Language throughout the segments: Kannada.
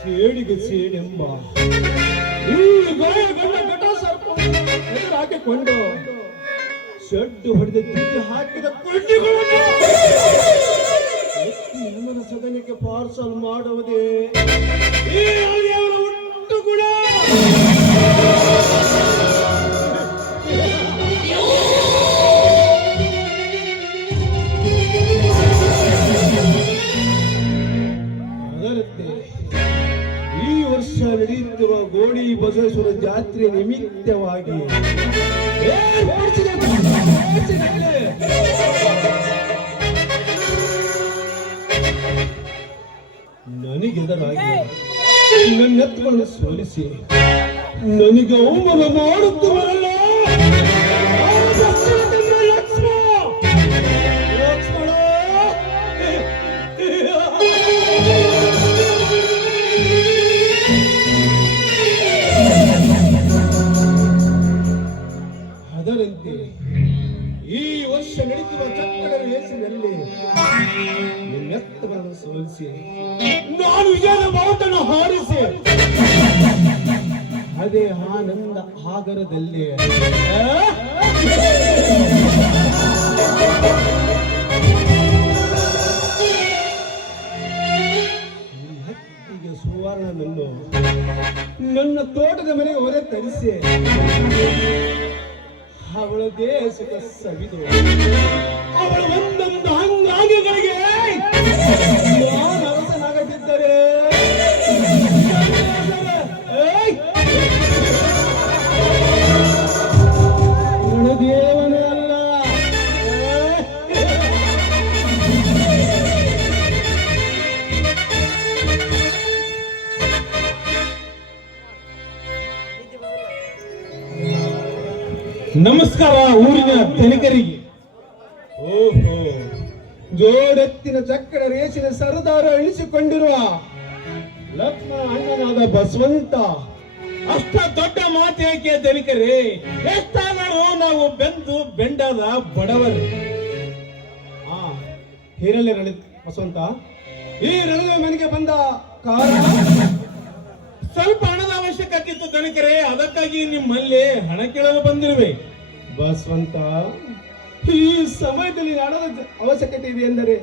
ಸೇಡಿಗೆ ಸೇಡೆಂಬ ಈ ಗಾಯಗೊಂಡ ಘಟ ಸರ್ಪವನ್ನು ಎದುರಾಕಿಕೊಂಡು ಶೆಡ್ಡು ಹೊಡೆದ ತಿರುಗಿ ಹಾಕಿದ ಕೊಂಡಿಗಳನ್ನು ನನ್ನ ಸದನಕ್ಕೆ ಪಾರ್ಸಲ್ ಮಾಡುವುದೇ ಈ ಅವರ ಉಂಟು ಗುಣ. ಅದರಂತೆ ಈ ವರ್ಷ ನಡೆಯುತ್ತಿರುವ ಗೋಡಿ ಬಸವೇಶ್ವರ ಜಾತ್ರೆ ನಿಮಿತ್ತವಾಗಿ ನನಗೆದರಾಗಿ ನನ್ನೆತ್ತುಗಳನ್ನು ಸೋಲಿಸಿ ನನಗೆ ಅವಮಾನ ಮಾಡುತ್ತವರಲ್ಲ ಅದರಂತೆ ಈ ವರ್ಷ ನಡೆಯುವ ಚಕ್ಕಡ ರೇಸಿನಲ್ಲಿ ನಿನ್ನೆತ್ತಗಳನ್ನು ಸೋಲಿಸಿ ನಾನು ವಿಜಯದ ಮಾತನ್ನು ಹಾರಿಸಿ ಅದೇ ಆನಂದ ಆಗರದಲ್ಲಿ ಹತ್ತಿಗೆ ಸುವರ್ಣನನ್ನು ನನ್ನ ತೋಟದ ಮನೆಗೆ ಹೊರ ತರಿಸಿ ಅವಳ ದೇಶಕ್ಕೆ ಸವಿದು ಅವಳ ಒಂದೊಂದು ಅಂಗಾಂಗಗಳಿಗೆ ನಾನು ಅರಸನಾಗದಿದ್ದರೆ ದೇವನೇ ಅಲ್ಲ. ನಮಸ್ಕಾರ ಊರಿನ ತನಿಖರಿಗೆ. ಓಹೋ, ಜೋಡೆತ್ತಿನ ಚಕ್ಕಡ ರೇಸಿನ ಸರದಾರ ಇಳಿಸಿಕೊಂಡಿರುವ ಲಕ್ಷ್ಮಣ ಅಣ್ಣನಾದ ಬಸವಂತ ಅಷ್ಟ ದೊಡ್ಡ ಮಾತೇಕೆ ತನಿಖರೇ? ಎಷ್ಟಾದರೂ ನಾವು ಬೆಂದು ಬೆಂಡಾದ ಬಡವರು. ಹಿರಳೆ ಬಸವಂತ, ಈ ರಣದ ಮನೆಗೆ ಬಂದ ಕಾರಣ ಸ್ವಲ್ಪ ಹಣದ ಅವಶ್ಯಕತೆ ಇತ್ತು ತನಿಖರೇ, ಅದಕ್ಕಾಗಿ ನಿಮ್ಮಲ್ಲಿ ಹಣ ಕೇಳಲು ಬಂದಿರುವೆ. ಬಸವಂತ, ಈ ಸಮಯದಲ್ಲಿ ಹಣದ ಅವಶ್ಯಕತೆ ಇದೆ ಎಂದರೆ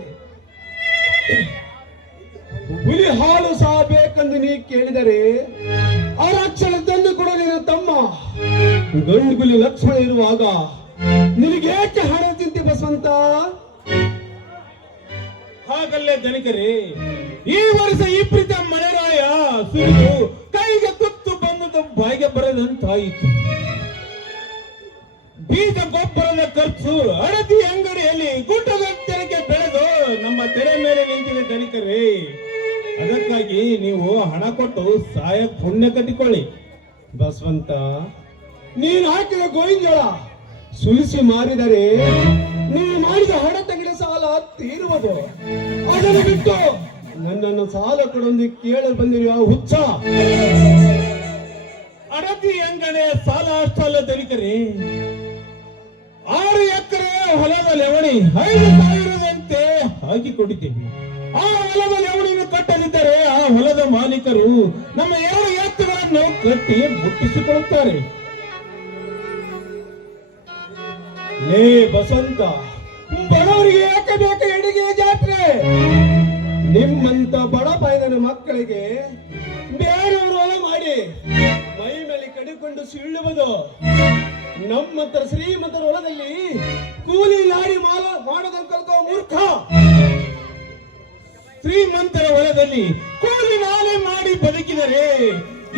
ಹುಲಿ ಹಾಲು ಸಹ ಬೇಕೆಂದು ನೀ ಕೇಳಿದರೆ ಆ ರಕ್ಷಣ ತಂದು ಕೂಡ ನಿನ್ನ ತಮ್ಮ ಗಂಡುಗುಲಿ ಲಕ್ಷ್ಮಣ ಇರುವಾಗ ನಿನಗೇಕೆ ಹಣ ಚಿಂತೆ ಬಸವಂತ? ಹಾಗಲ್ಲೇ ತನಿಖರೇ, ಈ ವರ್ಷ ಈ ಪ್ರೀತ ಮಳೆರಾಯ ಸುರಿದು ಕೈಗೆ ತುತ್ತು ಬಂದು ಬಾಯಿಗೆ ಬರದಂತಾಯಿತು. ಬೀಜ ಗೊಬ್ಬರದ ಖರ್ಚು ಹಳದಿ ಅಂಗಡಿಯಲ್ಲಿ ಗುಡ್ಡಗಟ್ಟರಿಗೆ ಬೆಳೆದು ನಮ್ಮ ತೆರೆ ಮೇಲೆ ನಿಂತಿದೆ ತನಿಖರೇ. ಅದಕ್ಕಾಗಿ ನೀವು ಹಣ ಕೊಟ್ಟು ಸಹಾಯ ಪುಣ್ಯ ಕಟ್ಟಿಕೊಳ್ಳಿ. ಬಸವಂತ, ನೀನು ಹಾಕಿದ ಗೋವಿಂಜೋಳ ಸುಲಿಸಿ ಮಾರಿದರೆ ನೀವು ಮಾಡಿದ ಹಣ ತೆಗೆದ ಸಾಲ ತೀರುವುದು. ಅದನ್ನು ಬಿಟ್ಟು ನನ್ನನ್ನು ಸಾಲ ಕೊಡೊಂದು ಕೇಳಲು ಬಂದಿರುವ ಹುಚ್ಚ. ಮನ್ನಣೆ ಸಾಲ ಅಷ್ಟಲ್ಲ ತನಿಖರಿ 6 ಎಕರೆ ಹೊಲದ ಲೆವಣಿ 5,000ದಂತೆ ಹಾಕಿಕೊಡುತ್ತೇವೆ. ಆ ಹೊಲದ ಲೆವಣಿಯನ್ನು ಕಟ್ಟಲಿದ್ದರೆ ಆ ಹೊಲದ ಮಾಲೀಕರು ನಮ್ಮ 2 ಎತ್ತುಗಳನ್ನು ಕಟ್ಟಿ ಮುಟ್ಟಿಸಿಕೊಳ್ಳುತ್ತಾರೆ. ಲೇ ಬಸಂತ, ಬಡವರಿಗೆ ಯಾಕೆ ಬೇಕು ಎಡಿಗೆ ಜಾತ್ರೆ? ನಿಮ್ಮಂತ ಬಡ ಪಾಯದ ಮಕ್ಕಳಿಗೆ ಬೇರೆಯವರು ಹೊಲ ಮಾಡಿ ಮೈ ಮೇಲೆ ಕಡಿಕೊಂಡು ಸಿಳ್ಳುವುದು. ನಮ್ಮಂತ ಶ್ರೀಮಂತರ ಹೊಲದಲ್ಲಿ ಕೂಲಿ ಲಾರಿ ಮಾಡೋದನ್ನು ಕಲ್ಕೋ ಮೂರ್ಖ. ಶ್ರೀಮಂತರ ಹೊಲದಲ್ಲಿ ಕೂಲಿ ನಾಲೆ ಮಾಡಿ ಬದುಕಿದರೆ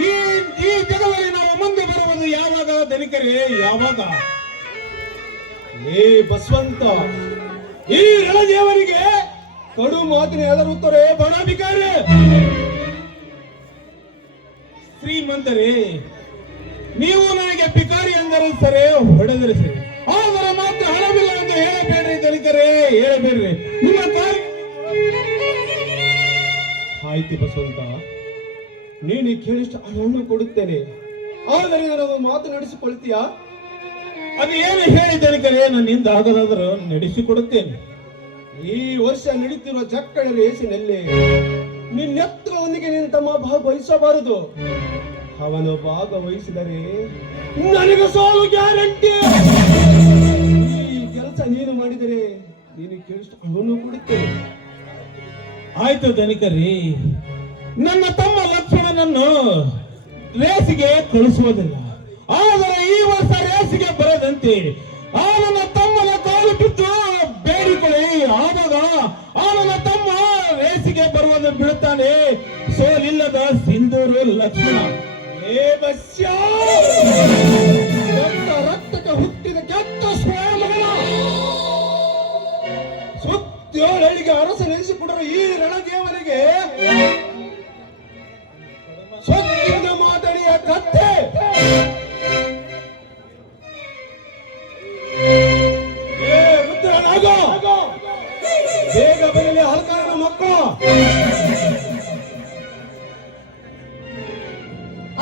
ಈ ಜಗದಲ್ಲಿ ನಾವು ಮುಂದೆ ಬರುವುದು ಯಾವಾಗ ಧನಿಕರೇ? ಯಾವಾಗ? ಏ ಬಸವಂತ, ಈ ರಣದೇವರಿಗೆ ಕಡು ಮಾತಿನ ಎದರುತ್ತಾರೆ ಬಡ ಬಿಕಾರ. ಶ್ರೀಮಂತರೇ, ನೀವು ನನಗೆ ಪಿಕಾರಿ ಎಂದರೆ ಸರಿ, ಹೊಡೆದರೆ ಸರಿ, ಆದರೆ ಮಾತ್ರ ಹಣವಿಲ್ಲ ಎಂದು ಹೇಳಬೇಡ್ರಿ ಧನಿಕರೇ, ಹೇಳಬೇಡ್ರಿ. ನಿಮ್ಮ ಆಯ್ತು ಬಸವಂತ, ನೀನು ಕೇಳಿಷ್ಟು ಹಣವನ್ನು ಕೊಡುತ್ತೇನೆ, ಆದರೆ ನನಗೆ ಮಾತು ನಡೆಸಿಕೊಳ್ತೀಯಾ? ಅದು ಏನು ಹೇಳಿ ಧನಿಕರೇ, ನನ್ನಿಂದ ಆಗದಾದರೂ ನಡೆಸಿಕೊಡುತ್ತೇನೆ. ಈ ವರ್ಷ ನಡೀತಿರುವ ಚಕ್ಕಳ ರೇಸಿನಲ್ಲಿ ನಿನ್ನೆತ್ತರದೊಂದಿಗೆ ನಿನ್ನ ತಮ್ಮ ಭಾಗವಹಿಸಬಾರದು. ಅವನು ಭಾಗವಹಿಸಿದರೆ ನನಗೆ ಸೋಲು ಗ್ಯಾರಂಟಿ. ಈ ಕೆಲಸ ನೀನು ಮಾಡಿದರೆ ನೀನು ಕೇಳಿಷ್ಟು ಹಣವನ್ನು ಕೊಡುತ್ತೇನೆ. ಆಯ್ತು ಧನಿಕರೇ, ನನ್ನ ತಮ್ಮ ಲಕ್ಷ್ಮಣನನ್ನು ರೇಸಿಗೆ ಕಳಿಸುವುದಿಲ್ಲ, ಆದರೆ ಈ ವರ್ಷ ರೇಸಿಗೆ ಬರದಂತೆ ಆ ನನ್ನ ತಮ್ಮನ ಕಾಲು ಬಿದ್ದು ಬೇಡಿಕೊಳ್ಳಿ. ಆವಾಗ ಆ ನನ್ನ ತಮ್ಮ ರೇಸಿಗೆ ಬರುವುದನ್ನು ಬಿಡುತ್ತಾನೆ. ಸೋಲಿಲ್ಲದ ಸಿಂಧೂರು ಲಕ್ಷ್ಮಣ. ಏ ಬಸ್ಯ, ರಕ್ತಕ್ಕೆ ಹುಟ್ಟಿದ ಕೆಟ್ಟ ಸ್ವಯಂವರ ಸುತ್ತೇಳಿಗೆ ಅರಸ ನೆನೆಸಿಕೊಡರು ಈ ರಣದೇವನಿಗೆ ಸ್ವತ್ತಿನ ಮಾದರಿಯ ಕತ್ತೆ. ಬೇಗ ಬರಲಿ ಹಲಕಾರನ ಮಕ್ಕಳು.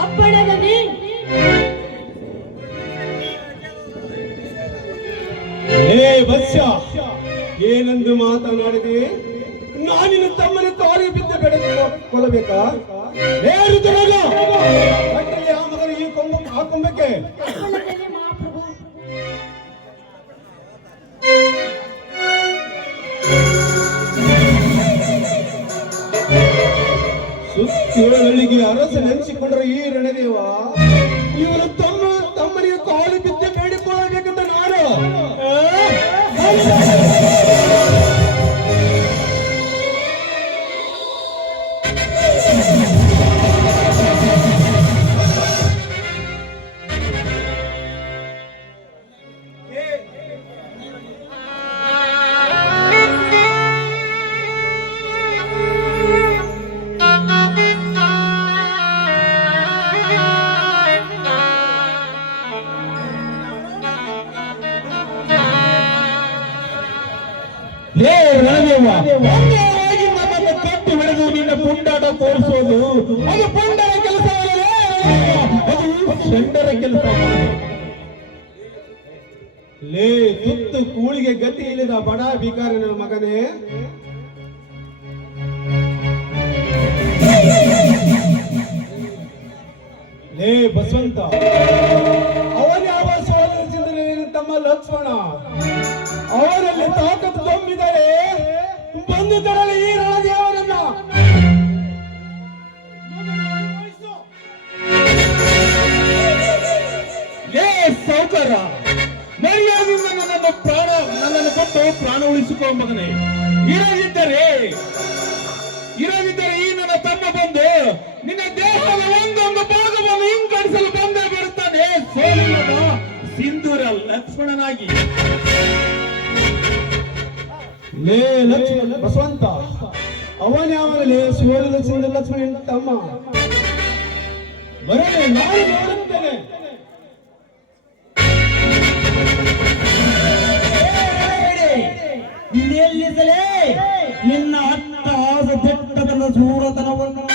ಅಪ್ಪಣೆ. ಏ ವತ್ಸ, ಏನೆಂದು ಮಾತನಾಡಿದೆ? ನಾನಿನ ತಮ್ಮನ ಕಾಲಿಗೆ ಬಿದ್ದ ಬೆಳೆದುಕೊಳ್ಳಬೇಕಾ? ಆ ಮಗನ ಈ ಆ ಕೊಂಬಕ್ಕೆ ಸುತ್ತೇಳಿಗೆ ಅರಸ ನೆನೆಸಿಕೊಂಡ್ರೆ ಈ ರಣದೇವ ಇವನು ತಮ್ಮನಿಗೆ ಕಾಲು ಬಿದ್ದೆ ಬೇಡಿಕೊಳ್ಳಬೇಕಂತ ನಾನು ನನ್ನನ್ನು ಕಟ್ಟಿ ಹಿಡಿದು ನಿನ್ನ ಪುಂಡಾಟ ತೋರಿಸೋದು ಅದು ಪುಂಡರ ಕೆಲಸವಲ್ಲ, ಅದು ಚಂಡರ ಕೆಲಸ. ಲೇ ತುತ್ತು ಕೂಳಿಗೆ ಗತಿ ಇಲ್ಲದ ಬಡ ಭಿಕಾರಿನ ಮಗನೇ, ಲೇ ಬಸವಂತ, ಅವರ್ಯಾವ ಸೋದರ ತಮ್ಮ ಲಕ್ಷ್ಮಣ, ಅವರಲ್ಲಿ ತಾಕತ್ತು ತುಂಬಿದರೆ ಬಂದು ತರಲಿ ಈ ರಣದೇವರನ್ನ. ಏ ಸೌಕರ, ಮರ್ಯಾದೆಯಿಂದ ನನ್ನನ್ನು ಕೊಟ್ಟು ಪ್ರಾಣ ಉಳಿಸಿಕೋ ಮಗನೇ. ಇರದಿದ್ದರೆ ಈ ನನ್ನ ತಮ್ಮ ಬಂದು ನಿನ್ನ ದೇಹದ ಒಂದೊಂದು ಭಾಗವನ್ನು ಹಿಂಗಡಿಸಲು ಬಂದೇ ಬರುತ್ತಾನೆ, ಸೋಲಿಲ್ಲದ ಸಿಂಧೂರ ಲಕ್ಷ್ಮಣನಾಗಿ. ಲೇ ಲಕ್ಷ್ಮಣ ಬಸವಂತ, ಅವನ್ಯಾವಲೇ ಸೋಲಿದ ಸಿಂಧೂರ ಲಕ್ಷ್ಮಣ ತಮ್ಮ ಬರಲೇ, ನಾನು ನೋಡುತ್ತೇನೆ. ನಿಲ್ಲಿಸಲೇ ನಿನ್ನ ಅಟ್ಟಾಸ ಬೆಟ್ಟದ ಸೂರತನವನ್ನು.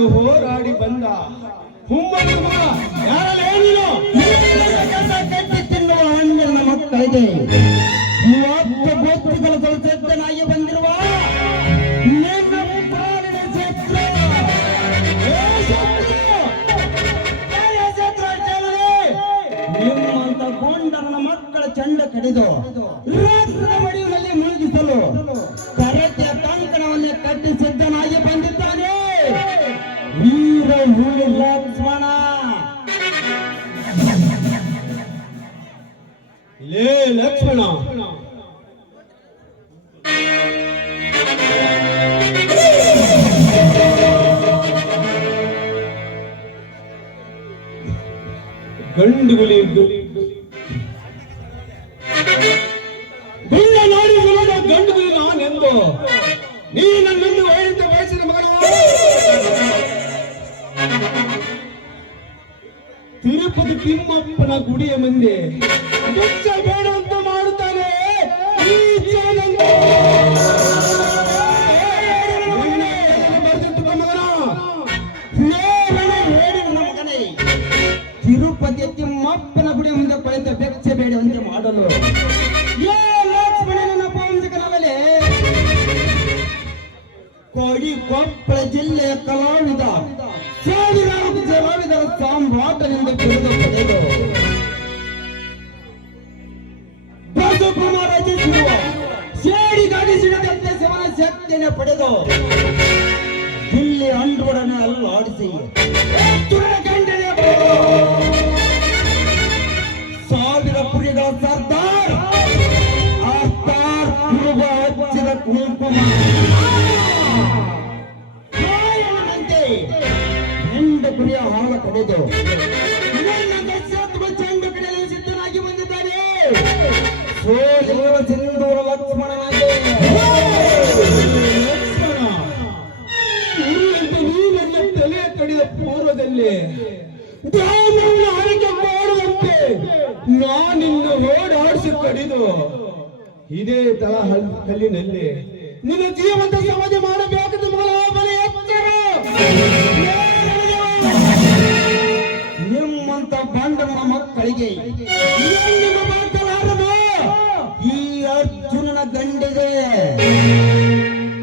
ಎಂದು ಹೋರಾಡಿ ಬಂದ ಹುಮ್ಮನ ಮಗ ಯಾರಲ್ಲ ನೀನು? ಕಟ್ಟಿ ತಿನ್ನುವ ಹಣ್ಣಿನ ಮಕ್ಕಳಿಗೆ ಇವತ್ತು ಗೊತ್ತು ಕೆಲಸದ ಸಿದ್ಧನಾಗಿ ಬಂದಿರುವ ನಿಮ್ಮ ಪಾಲಿನ ಶತ್ರು. ಏ ಶತ್ರು! ಏ ಶತ್ರು ಜನರೇ! ನಿಮ್ಮಂತ ಗೊಂಡನ ಮಕ್ಕಳ ಚಂಡ ಕಡಿದು ರಾಷ್ಟ್ರದ ಮಡಿಯಲ್ಲಿ ಮುಳುಗಿಸಲು ಕರತೆಯ ಕಂಕಣವನ್ನೇ ಕಟ್ಟಿ ಸಿದ್ಧನಾಗಿ ಬಂದಿದ್ದಾನೆ ವೀರ ಹುಲಿ ಲಕ್ಷ್ಮಣ. ಲೇ ಲಕ್ಷ್ಮಣ, ಗಂಡುಗುಲಿ ಗುಂಡ ನೋಡಿ ಗಂಡುಗುಲಿ ನಾನೆಂದು ನೀ ನನ್ನನ್ನು ವೈದ್ಯ ವಯಸ್ಸಿನ ಮಗನ ತಿರುಪತಿ ತಿಮ್ಮಪ್ಪನ ಗುಡಿಯ ಮುಂದೆ ದುಚ್ಚ ಬೇಡುವಂತ ಮಾಡುತ್ತಾನೆ ಈ ಜನನನ್ನು. ಬರೆದಿಟ್ಟು ಮಗನ ಮಗನೇ, ತಿರುಪತಿ ತಿಮ್ಮಪ್ಪನ ಗುಡಿ ಮುಂದೆ ಕುಳಿತ ಬೆಚ್ಚೆ ಬೇಡುವಂತೆ ಮಾಡಲು ಏ ಲಕ್ಷ್ಮಣನ ಪೌಂಜಕನವಲೇ ಕೋಡಿ ಕೊಪ್ಪಳ ಜಿಲ್ಲೆಯ ಕಲಾವಿದ ಸಾವಿರಾರು ಕಲಾವಿದರ ಸಾಮ್ರಾಟನಿಂದ ಬಿರುದು ಪಡೆದು ಬಸವಕುಮಾರ ರಚಿಸಿರುವ ಸೇಡಿಗಾಡಿಸಿದಂತೆ ಶಿವನ ಶಕ್ತಿಯನ್ನು ಪಡೆದು ದಿಲ್ಲಿ ಅಂಡೋಡನೆ ಅಲ್ಲಾಡಿಸಿ ಗಂಡನೆ ಸಾವಿರ ಕುರಿಗಳ ಸರ್ದಾರ್ ಆಸ್ತಾರ್ ಕುರುಬ ಹಚ್ಚಿದ ಕುಂಕುಮ ನಾರಾಯಣನಂತೆ ಹೆಂಡ ಕುರಿಯ ಹಾಲ ಕಡೆದು ಚಂಡ ಕಡೆಯಲು ಸಿದ್ಧನಾಗಿ ಬಂದಿದ್ದಾನೆ ಸೋಲಿರುವ ಸಿಂಧೂರ ಲಕ್ಷ್ಮಣನಾಗಿ. ಲಕ್ಷ್ಮಣ, ನೀ ನನ್ನ ತಲೆ ಕಡಿದ ಪೂರ್ವದಲ್ಲಿ ದಾನವನ ಆಯ್ಕೆ ಮಾಡುವಂತೆ ನಾನಿನ್ನ ಓಡಾಡಿಸಿ ಕಡಿದು ಇದೇ ತಳ ಕಲ್ಲಿನಲ್ಲಿ ನಿನ್ನ ಜೀವಂತ ಸಮಾಧಿ ಮಾಡಬೇಕಂತ ಮಗಳ ಬಲಿ ಎಚ್ಚರ. ನಿಮ್ಮಂತ ಬಂಡನ ಮಕ್ಕಳಿಗೆ ನಿಮ್ಮ ಮಾತನಾಡದು ಈ ಅರ್ಜುನನ ಗಂಡಿಗೆ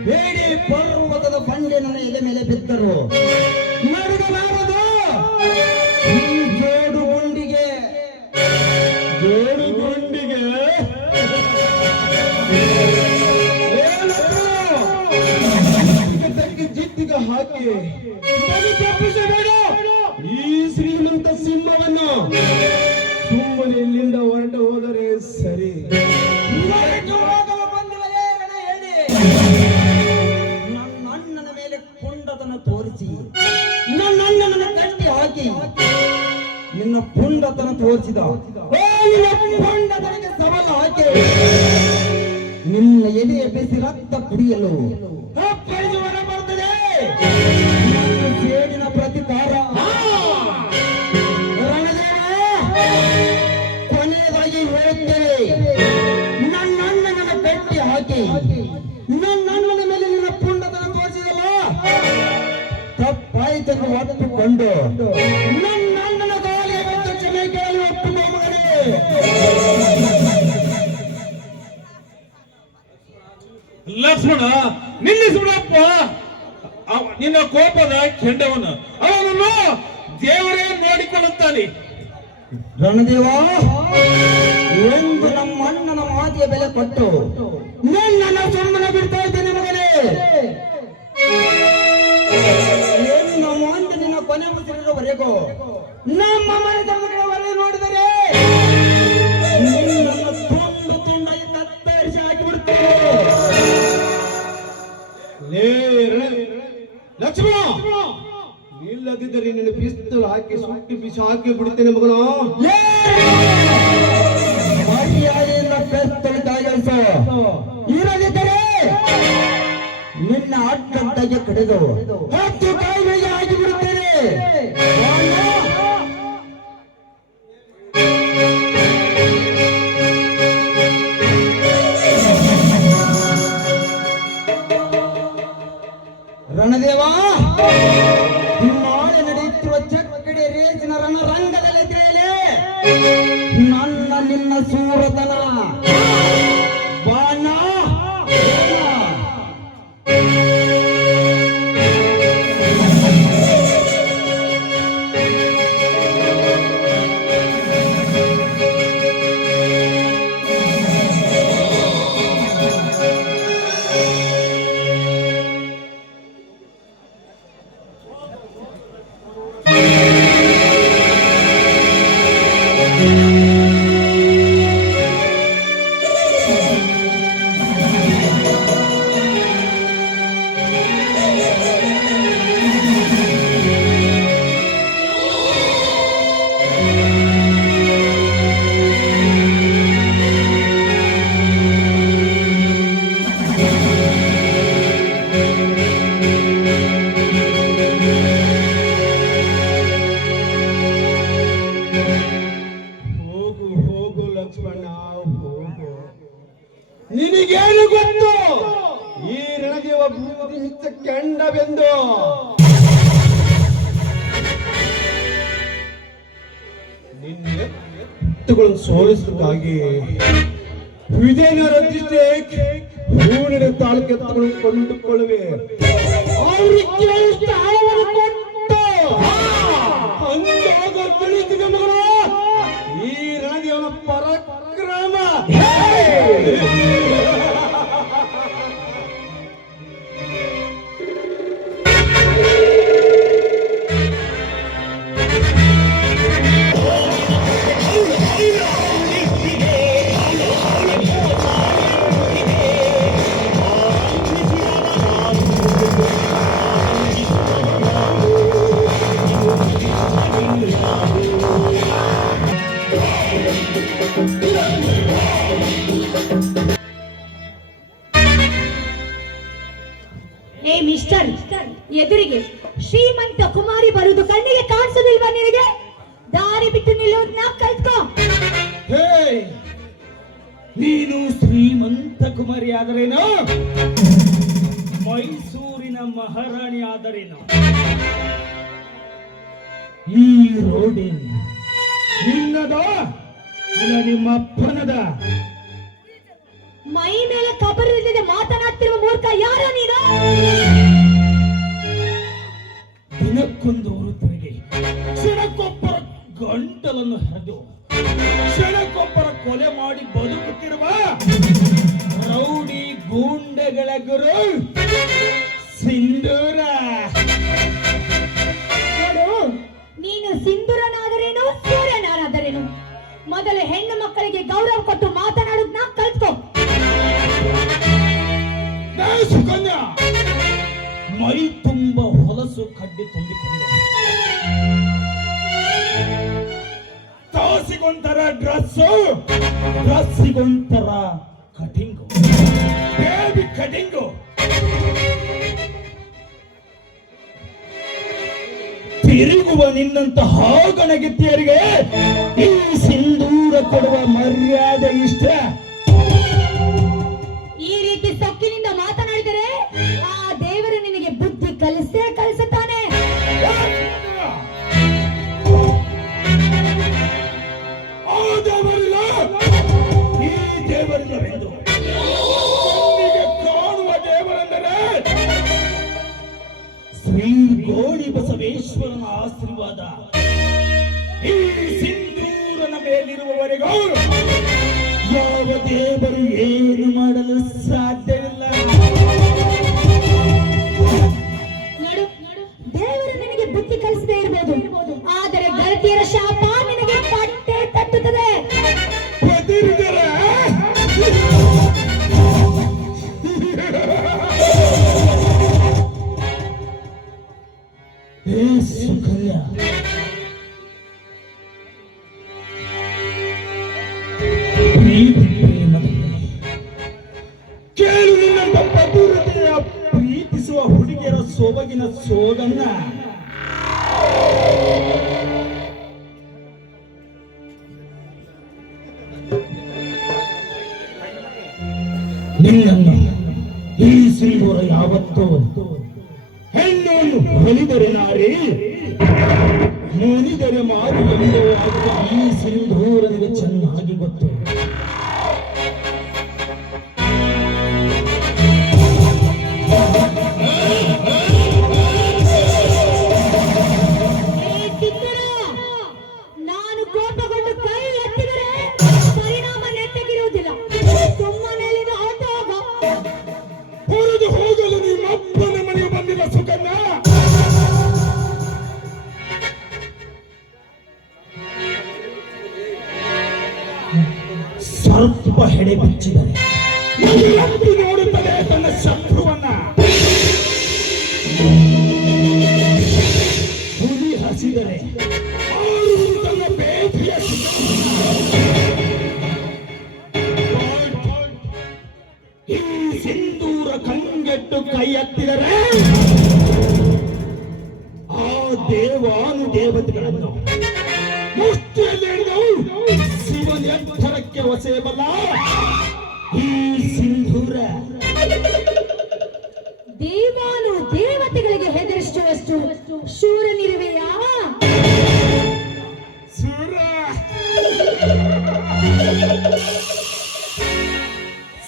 ಬೇಡಿ ಪರ್ವತದ ಬಂಡೆ ನನ್ನ ಎದೆ ಮೇಲೆ ಬಿದ್ದರು ನಡುಗಲಾರದು ಈ ಜೋಡು ಗುಂಡಿಗೆ ಜಿತ್ತಿಗೆ ಹಾಕಿ ತಪ್ಪಿಸಬೇಡ ಈ ಶ್ರೀಮಂತ ಸಿಂಹವನ್ನು. ಸುಮ್ಮನೆ ಇಲ್ಲಿಂದ ಹೊರಟು ಹೋದರೆ ಸರಿ. ನನ್ನ ಅಣ್ಣನ ಮೇಲೆ ಪುಂಡತನ ತೋರಿಸಿ ನನ್ನ ಅಣ್ಣನನ್ನು ಕಟ್ಟಿ ಹಾಕಿ ನಿನ್ನ ಪುಂಡತನ ತೋರಿಸಿದ ಪುಂಡತನಕ್ಕೆ ಸವಾಲ ಹಾಕಿ ನಿನ್ನ ಎದೆಯ ಬೆಸಿ ರಕ್ತ ಕುಡಿಯಲು ಅಪ್ಪಳಿಸಿ ಹೊರ ಬರ್ತದೆ ನನ್ನ ಸೇಡಿನ ಪ್ರತಿಕಾರ. ಕೊನೆಯದಾಗಿ ಹೇಳುತ್ತೇವೆ, ನನ್ನ ಅಣ್ಣನನ್ನು ಕಟ್ಟಿ ಹಾಕಿ ನನ್ನ ಅಣ್ಣನ ಮೇಲೆ ನಿನ್ನ ಪುಂಡತನ ತೋರಿಸಿದಲ್ಲ ತಪ್ಪಾಯಿತನ್ನು ಒಪ್ಪಿಕೊಂಡು ನನ್ನ ಅಣ್ಣನ ಕಾಲಿಗೆ ಬಿದ್ದು ಕ್ಷಮೆ ಕೇಳಿ ಒಪ್ಪಿಕೋ ಮಗನೇ. ಲಕ್ಷ್ಮಣ, ನಿಲ್ಲಿಸ್ಬಿಡಪ್ಪ ನಿನ್ನ ಕೋಪದ ಕೆಂಡವನು. ಅವನನ್ನು ದೇವರೇ ನೋಡಿಕೊಳ್ಳುತ್ತಾನೆ. ರಣದೇವ, ಎಂದು ನಮ್ಮ ಅಣ್ಣನ ಮಾತಿಗೆ ಬೆಲೆ ಕೊಟ್ಟು ನನ್ನನ್ನು ಸುಮ್ಮನೆ ಬಿಡ್ತಾ ಇದ್ದೇನೆ ಮಗನೇ. ಏನು ಮಾಂತ ನಿನ್ನ ಕೊನೆ ಮುಸಿರಿರುವವರೆಗೂ ನಮ್ಮ ಮನೆ ತಮ್ಮಗಳ ಒಲೆ ನೋಡಿದರೆ ನಿನ್ನನ್ನು ತುಂಡು ತುಂಡಾಗಿ ಕತ್ತರಿಸಿ ಹಾಕಿಬಿಡ್ತೇವೆ. ಲಕ್ಷ್ಮಣ, ಇಲ್ಲದಿದ್ದರೆ ನಿನ್ನ ಪಿಸ್ತೂಲ್ ಹಾಕಿ ಸುಟ್ಟಿ ಬಿಸಿ ಹಾಕಿ ಬಿಡ್ತೇನೆ ಮಗನ. ಮರ್ಯಾದೆಯಿಂದ ಪಿಸ್ತೂಲ್ ಕಾಯಿಸು, ಇರದಿದ್ದರೆ ನಿನ್ನ ಅಡ್ಡಡ್ಡಗೆ ಕಡಿದು 10 ಕಾಯಿಲೆಗೆ ಹಾಕಿ ಬಿಡುತ್ತೇನೆ. ರಣದೇವ, ಸೂರತನ ಬಾಣ ಹೋಗು ಹೋಗು ಲಕ್ಷ್ಮಣ ಹೋಗು. ನಿನಗೇನು ಗೊತ್ತು ಈ ರಣದೇವ ಬೂದಿ ಹಿಚ್ಚ ಕೆಂಡವೆಂದು? ನಿನ್ನೆತ್ತುಗಳನ್ನು ಸೋಲಿಸಲಿಕ್ಕಾಗಿ ವಿಜಯನಗರ ಹೂವಿನ ತಾಲೂಕೆತ್ತುಗಳನ್ನು ಕೊಂಡುಕೊಳ್ಳುವೆ. ಅವ್ರಿಗೆ ಎಷ್ಟು ಆಳವನ್ನು ಕೊಟ್ಟು ಹಂಗಾಗ ತಿಳಿದಿದೆ ಮಗನ ಈ ರಣದೇವನ ಪರಾಕ್ರಮ. ಏ ಮಿಸ್ಟರ್, ಎದುರಿಗೆ ಶ್ರೀಮಂತ ಕುಮಾರಿ ಬರುವುದು ಕಣ್ಣಿಗೆ ಕಾಣಿಸೋದಿಲ್ವಾ ನಿನಗೆ? ದಾರಿ ಬಿಟ್ಟು ನಿಲ್ಲೋದನ್ನ ಕಲ್ತ್ಕೋ. ಹೇ, ನೀನು ಶ್ರೀಮಂತ ಕುಮಾರಿ ಆದರೇನು, ಮೈಸೂರಿನ ಮಹಾರಾಣಿ ಆದರೇನು, ಈ ರೋಡಿನ ನಿನ್ನದ ಇಲ್ಲ ನಿಮ್ಮ ಅಪ್ಪನದ? ಮೈ ಮೇಲೆ ಕಬರಿಲ್ಲದೆ ಮಾತನಾಡ್ತಿರುವ ಮೂರ್ಖ ಯಾರೋ ನೀನು? ದಿನಕ್ಕೊಂದು ವೃತ್ತರಿಗೆ ಕ್ಷಣಕ್ಕೊಬ್ಬರ ಗಂಟಲನ್ನು ಹರಿದು ಕ್ಷಣಕ್ಕೊಬ್ಬರ ಕೊಲೆ ಮಾಡಿ ಬದುಕುತ್ತಿರುವ ರೌಡಿ ಗೂಂಡೆಗಳ ಗುರು ಸಿಂಧೂರ. ನೋಡು, ನೀನು ಸಿಂಧೂರನಾದರೇನು ಸೂರ್ಯನಾರಾದರೇನು, ಮೊದಲು ಹೆಣ್ಣು ಮಕ್ಕಳಿಗೆ ಗೌರವ ಕೊಟ್ಟು ಮಾತನಾಡುದನ್ನ ಕಲ್ತ್ಕೋ. ಸುಕನ್ಯ, ಮೈ ತುಂಬ ಹೊಲಸು ಕಡ್ಡಿ ತುಂಬಿಕೊಂಡು ತಾಸಿಗೊಂಥರ ಡ್ರೆಸ್ಸಿಗೊಂಥರ ಕಟಿಂಗು, ಬೇಬಿ ಕಟಿಂಗು. ತಿರುಗುವ ನಿನ್ನಂತಹ ಗಣಗಿತ್ತಿಯರಿಗೆ ಈ ಸಿಂಧೂರ ಕೊಡುವ ಮರ್ಯಾದೆ ಇಷ್ಟ. ಈ ರೀತಿ ಸೊಕ್ಕಿನಿಂದ ಮಾತನಾಡಿದರೆ ಆ ದೇವರು ನಿನಗೆ ಬುದ್ಧಿ ಕಲಿಸುತ್ತಾನೆ. ಆ ದೇವರಿಲ್ಲ, ಈ ದೇವರಿಲ್ಲವೆಂದು ಕಣ್ಣಿಗೆ ಕಾಣುವ ದೇವರೆಂದರೆ ಶ್ರೀ ಗೋಳಿ ಬಸವೇಶ್ವರನ ಆಶೀರ್ವಾದ ಈ ಸಿಂಧೂರನ ಮೇಲಿರುವವರೆಗೂ ಯಾವ ದೇವರು ಏನು ಮಾಡಲು ಸಾಧ್ಯವಿಲ್ಲ. ನೋಡು, ದೇವರು ನಿನಗೆ ಬುದ್ಧಿ ಕಲಿಸದೇ ಇರಬಹುದು, ಆದರೆ ಗೆಳತಿಯರ ಶಾಪ ನಿನಗೆ ಪಟ್ಟೆ ತಟ್ಟುತ್ತದೆ. ಬದಿರಿದರ ಹೇ ಸುಕನ್ಯ, ಕೇಳು ನಿನ್ನಂತ ಪ್ರತಿರತೆಯ ಪ್ರೀತಿಸುವ ಹುಡುಗಿಯರ ಸೊಬಗಿನ ಸೋಗನ್ನ. ನಿನ್ನನ್ನು ಈ ಸಿಂಧೂರ ಯಾವತ್ತೂ ಹೆಣ್ಣನ್ನು ಹೊಲಿದರೆ ನಾರಿ, ಮುನಿದರೆ ಮಾರು ಎಂದು ಈ ಸಿಂಧೂರನಿಗೆ ಚೆನ್ನಾಗಿ ಗೊತ್ತು. ಸರ್ಪ ಹೆಡೆ ಬಿಚ್ಚಿದರೆ ಎತ್ತಿ ನೋಡುತ್ತದೆ ತನ್ನ ಶತ್ರುವನ್ನ. ಹುಲಿ ಹಸಿದರೆ ತನ್ನ ಬೇಟೆಯ ಈ ಸಿಂಧೂರ ಕಂಗೆಟ್ಟು ಕೈ ಎತ್ತಿದರೆ ಆ ದೇವಾನು ದೇವತೆಗಳನ್ನು ಮುಷ್ಟಿಯಲ್ಲಿ ಹಿಡಿದು ಶಿವನ ಎತ್ತರಕ್ಕೆ ಒಸೆಯಬಲ್ಲ ಈ ಸಿಂಧೂರ. ದೇವಾನು ದೇವತೆಗಳಿಗೆ ಹೆದರಿಸುವಷ್ಟು ಶೂರನಿರುವೆಯಾ? ಸೂರ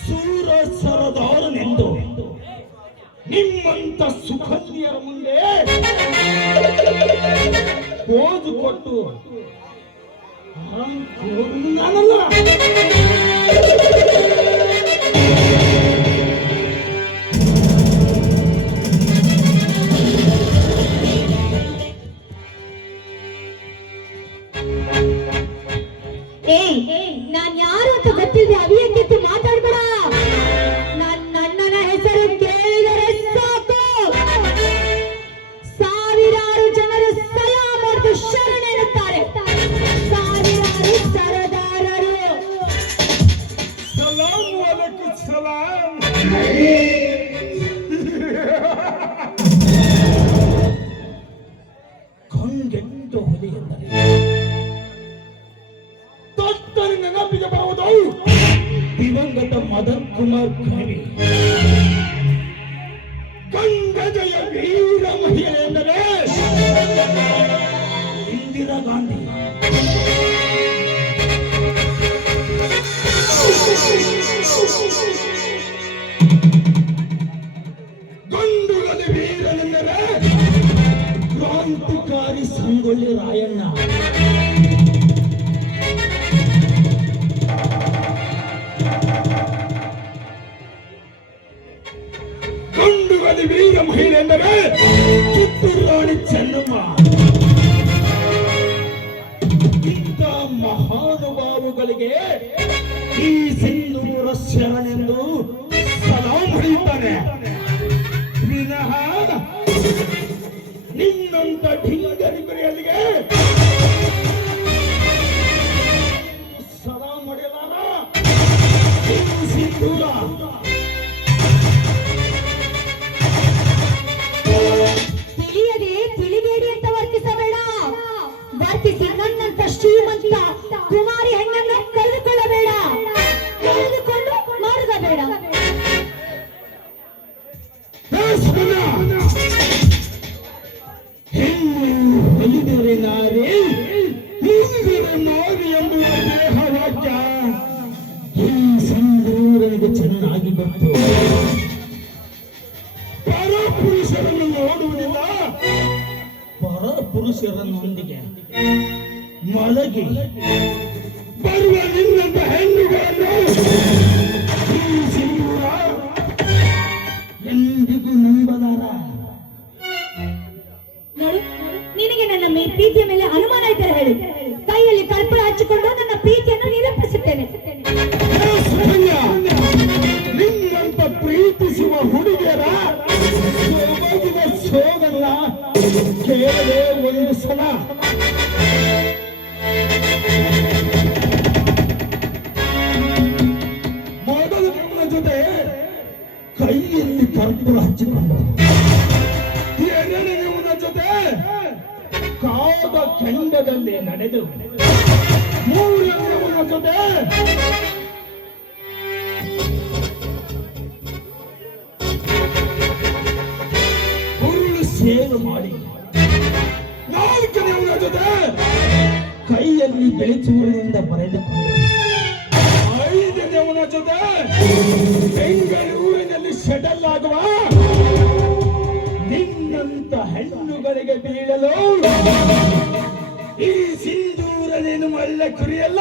ಸೂರ ಸರದಾರನೆಂದು ನಿಮ್ಮಂತ ಸುಕನ್ಯರ ಮುಂದೆ ಪೋಜು ಕೊಟ್ಟು ನಾನಲ್ಲ. ನಾನ್ ಯಾರು ಅಂತ ಗೊತ್ತಿಲ್ಲದೆ ಅವಿಯಕ್ಕಿತ್ತು ಮಾತಾಡ್ಬೇಡ. ನನ್ನ ಅಣ್ಣನ ಹೆಸರು ಕೇಳಿದರೆ ಸಾಕು ಸಾವಿರಾರು ಜನರು ಸಲಾಂ ಹೊಡೆದು ಶರಣೆನ್ನುತ್ತಾರೆ. ಸಾವಿರಾರು ಸರದಾರರು. ಸಲಾಂ ಅಲೈಕುಂ ಸಲಾಂ. ಕಂಗೆಟ್ಟು ಹುಲಿ ಎಂದರೆ ನೆನಪಿಗೆ ಬರುವುದು ದಿವಂಗತ ಮದನ್ ಕುಮಾರ್ ಕವಿ. ಗಂಗಜಯ ವೀರ ಮಹಿಳೆ ಎಂದರೆ ಇಂದಿರಾ ಗಾಂಧಿ. ಗಂಡುಗಲಿ ವೀರನೆಂದರೆ ಕ್ರಾಂತಿಕಾರಿ ಸಂಗೊಳ್ಳಿ ರಾಯಣ್ಣ. ವೀರ ಮಹಿಳೆ ಎಂದರೆ ಕಿತ್ತೂರು ರಾಣಿ ಚೆನ್ನಮ್ಮ. ಇಂಥ ಮಹಾನುಭಾವುಗಳಿಗೆ ಈ ಸಿಂಧೂರ ಶರಣೆಂದು ಸಲಾಂ ಹೊಡೆಯುತ್ತಾನೆ ವಿನಃ ನಿನ್ನಂತ ಢಿಂಗರಿಗರಿಗೆ ಸಲಾಂ ಹೊಡೆಯಲಾರ ಈ ಸಿಂಧೂರ. ವರ್ತಿಸಿ ನನ್ನಂತ ಶ್ರೀಮಂತ ಕುಮಾರಿ ಹೆಣ್ಣನ್ನು ಕಳೆದುಕೊಳ್ಳಬೇಡ, ಕಳೆದುಕೊಂಡು ಮಾರುಗಬೇಡ. ಹೆಣ್ಣು ಹೊಲಿದರೆ ನಾರಿ, ಮುಂದರೆ ನಾರಿ ಎಂಬುವ ದೇಹವಾಕ್ಯ ಈ ಸಿಂಧೂರನಿಗೆ ಚೆನ್ನಾಗಿ ಗೊತ್ತು. ಪರಪುರುಷರನ್ನು ನೋಡುವುದಿಲ್ಲ, ಪರ ಪುರುಷರನ್ನೊಂದಿಗೆ ಮಲಗಿ ಬರುವ ನಿನ್ನಂತ ಹೆಣ್ಣುಗಳನ್ನು ಈ ಸಿಂಧೂರ ಎಂದಿಗೂ ನಂಬಲಾರ. ನೋಡು, ನಿನಗೆ ನನ್ನ ಪ್ರೀತಿಯ ಮೇಲೆ ಅನುಮಾನ ಇದ್ದರೆ ಹೇಳು. ಕೈಯಲ್ಲಿ ಕರ್ಪೂರ ಹಚ್ಚಿಕೊಂಡು ನನ್ನ ಪ್ರೀತಿಯನ್ನು ನಿರೂಪಿಸುತ್ತೇನೆ. ನಿನ್ನಂತ ಪ್ರೀತಿಸುವ ಹುಡುಗಿಯರ ಸೋಗಲ್ಲ ಕೇಳದೆ ಒಂದು ಸಲ. ಮೊದಲು ನನ್ನ ಜೊತೆ ಕೈಯಲ್ಲಿ ಕರ್ಪೂರ ಹಚ್ಚಿಕೊಂಡು, ಎರಡನೇ ಜೊತೆ ಕಾದ ಕೆಂಡದಲ್ಲಿ ನಡೆದು, ಮೂರನೇ ಜೊತೆ ಸೇವೆ ಮಾಡಿ, ನಾಲ್ಕನೇ ಜೊತೆ ಕೈಯಲ್ಲಿ ಬೆಳೆಸುವುದರಿಂದ ಬರೆದುಕೊಂಡು, ಐದನೇ ಜೊತೆ ಬೆಂಗಳೂರಿನಲ್ಲಿ ಸೆಟಲ್ ಆಗುವ ನಿನ್ನಂತ ಹೆಣ್ಣುಗಳಿಗೆ ಬೀಳಲು ಈ ಸಿಂಧೂರನೇನು ಒಳ್ಳೆ ಕುರಿಯಲ್ಲ.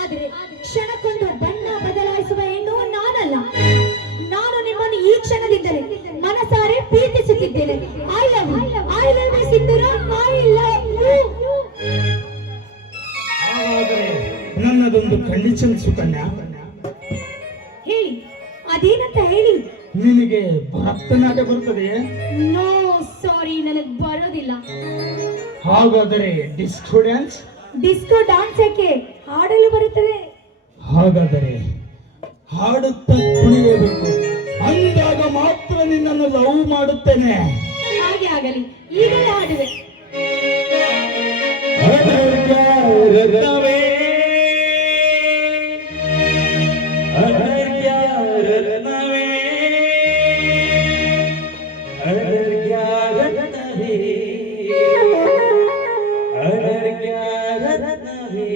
ಆದರೆ ಕ್ಷಣಕ್ಕೊಂದು ಬಣ್ಣ ಬದಲಾಯಿಸುವ ಹೆಣ್ಣು ನಾನಲ್ಲ. ನಾನು ನಿಮ್ಮನ್ನು ಈ ಕ್ಷಣದಿಂದಲೇ ಮನಸಾರೆ ಪ್ರೀತಿಸುತ್ತಿದ್ದೇನೆ. ನನ್ನದೊಂದು ಕಂಡೀಷನ್ ಸುಕನ್ಯಾ. ಹೇಳಿ, ಅದೇನಂತ ಹೇಳಿ. ನಿನಗೆ ಭರತನಾಟ್ಯ ಬರುತ್ತದೆಯೇ? ನೋ ಸಾರಿ, ನನಗ್ ಬರೋದಿಲ್ಲ. ಹಾಗಾದರೆ ಡಿಸ್ಕೋ ಡ್ಯಾನ್ಸ್? ಡಿಸ್ಕೋ ಡಾನ್ಸ್ ಯಾಕೆ, ಹಾಡಲು ಬರುತ್ತದೆ. ಹಾಗಾದರೆ ಹಾಡುತ್ತಾ ಕುಣಿಯಬೇಕು, ಅಂದಾಗ ಮಾತ್ರ ನಿನ್ನನ್ನು ಲವ್ ಮಾಡುತ್ತೇನೆ. ಹಾಗೆ ಆಗಲಿ, ಈಗಲೇ ಹಾಡುವೆ. ರತ್ನವೇ ಅನರ್ಘ್ಯ ರತ್ನವೇ ಅನರ್ಘ್ಯ ರತ್ನವೇ ಅನರ್ಘ್ಯ ರತ್ನವೇ.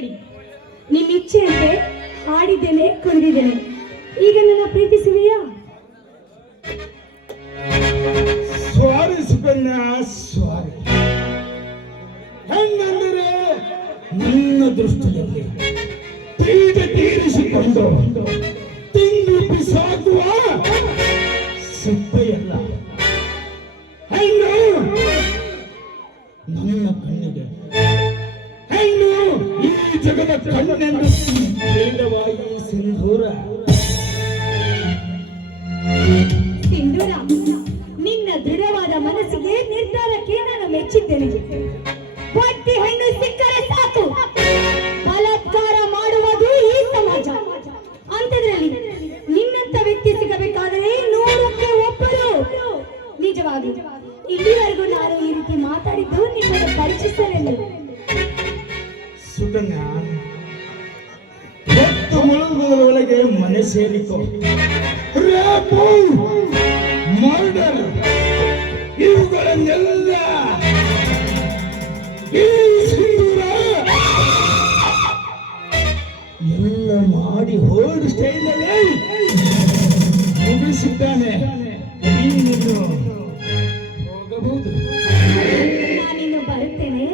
ನೋಡಿ, ನಿಮ್ಮ ಇಚ್ಛೆಯಂತೆ ಹಾಡಿದ್ದೇನೆ, ಕುಣಿದಿದ್ದೇನೆ. ಈಗ ನನ್ನ ಪ್ರೀತಿಸುವಿಯಾ? Sorry Sukanya, sorry. ಹೆಣ್ಣಂದರೆ ನನ್ನ ದೃಷ್ಟಿಯಲ್ಲಿ ಪ್ರೀತಿ ತೀರಿಸಿಕೊಂಡು ತಿಂದು ಬಿಸಾಕುವ ಸಿಪ್ಪೆಯಲ್ಲ. ಹೆಣ್ಣು ನನ್ನ ಕಣ್ಣಿಗೆ, ಹೆಣ್ಣು ಈ ಜಗದ ಕಣ್ಣೆಂದು ವೇದವಾಗಿ ಸಿಂಧೂರ. ಸಿಂಧೂರ, ನಿನ್ನ ದೃಢವಾದ ಮನಸ್ಸಿಗೆ, ನಿರ್ಧಾರಕ್ಕೆ ನಾನು ಮೆಚ್ಚಿದ್ದೇನೆ. ಒಟ್ಟಿ ಹೆಣ್ಣು ಸಿಕ್ಕರೆ ಸಾಕು, ಬಲಾತ್ಕಾರ ಮಾಡುವುದು ಈ ಸಮಾಜ. ಅಂಥದ್ರಲ್ಲಿ ನಿನ್ನಂತ ವ್ಯಕ್ತಿ ಸಿಗಬೇಕಾದರೆ 100ಕ್ಕೆ ಒಬ್ಬರು. ನಿಜವಾಗಿ ಇಲ್ಲಿವರೆಗೂ ನಾನು ಈ ರೀತಿ ಮಾತಾಡಿದ್ದು ನಿಮ್ಮನ್ನು ಪರೀಕ್ಷಿಸಲೆಂದು. ಸುಕನ್ಯಾ, ಹೊತ್ತು ಮುಳುಗುವುದರೊಳಗೆ ಮನೆ ಸೇರಿಕೋ. ರೇಪು, ಮರ್ಡರ್ ಇವುಗಳನ್ನೆಲ್ಲ ಈ ಸಿಂಧೂರ ಎಲ್ಲ ಮಾಡಿ ಹೋಲ್ಡ್ ಸ್ಟೈಲಲ್ಲಿ ಮುಗಿಸಿದ್ದಾನೆ. ನೀನು ಹೋಗಬಹುದು. ನಾನಿನ್ನು ಬರುತ್ತೇನೆ.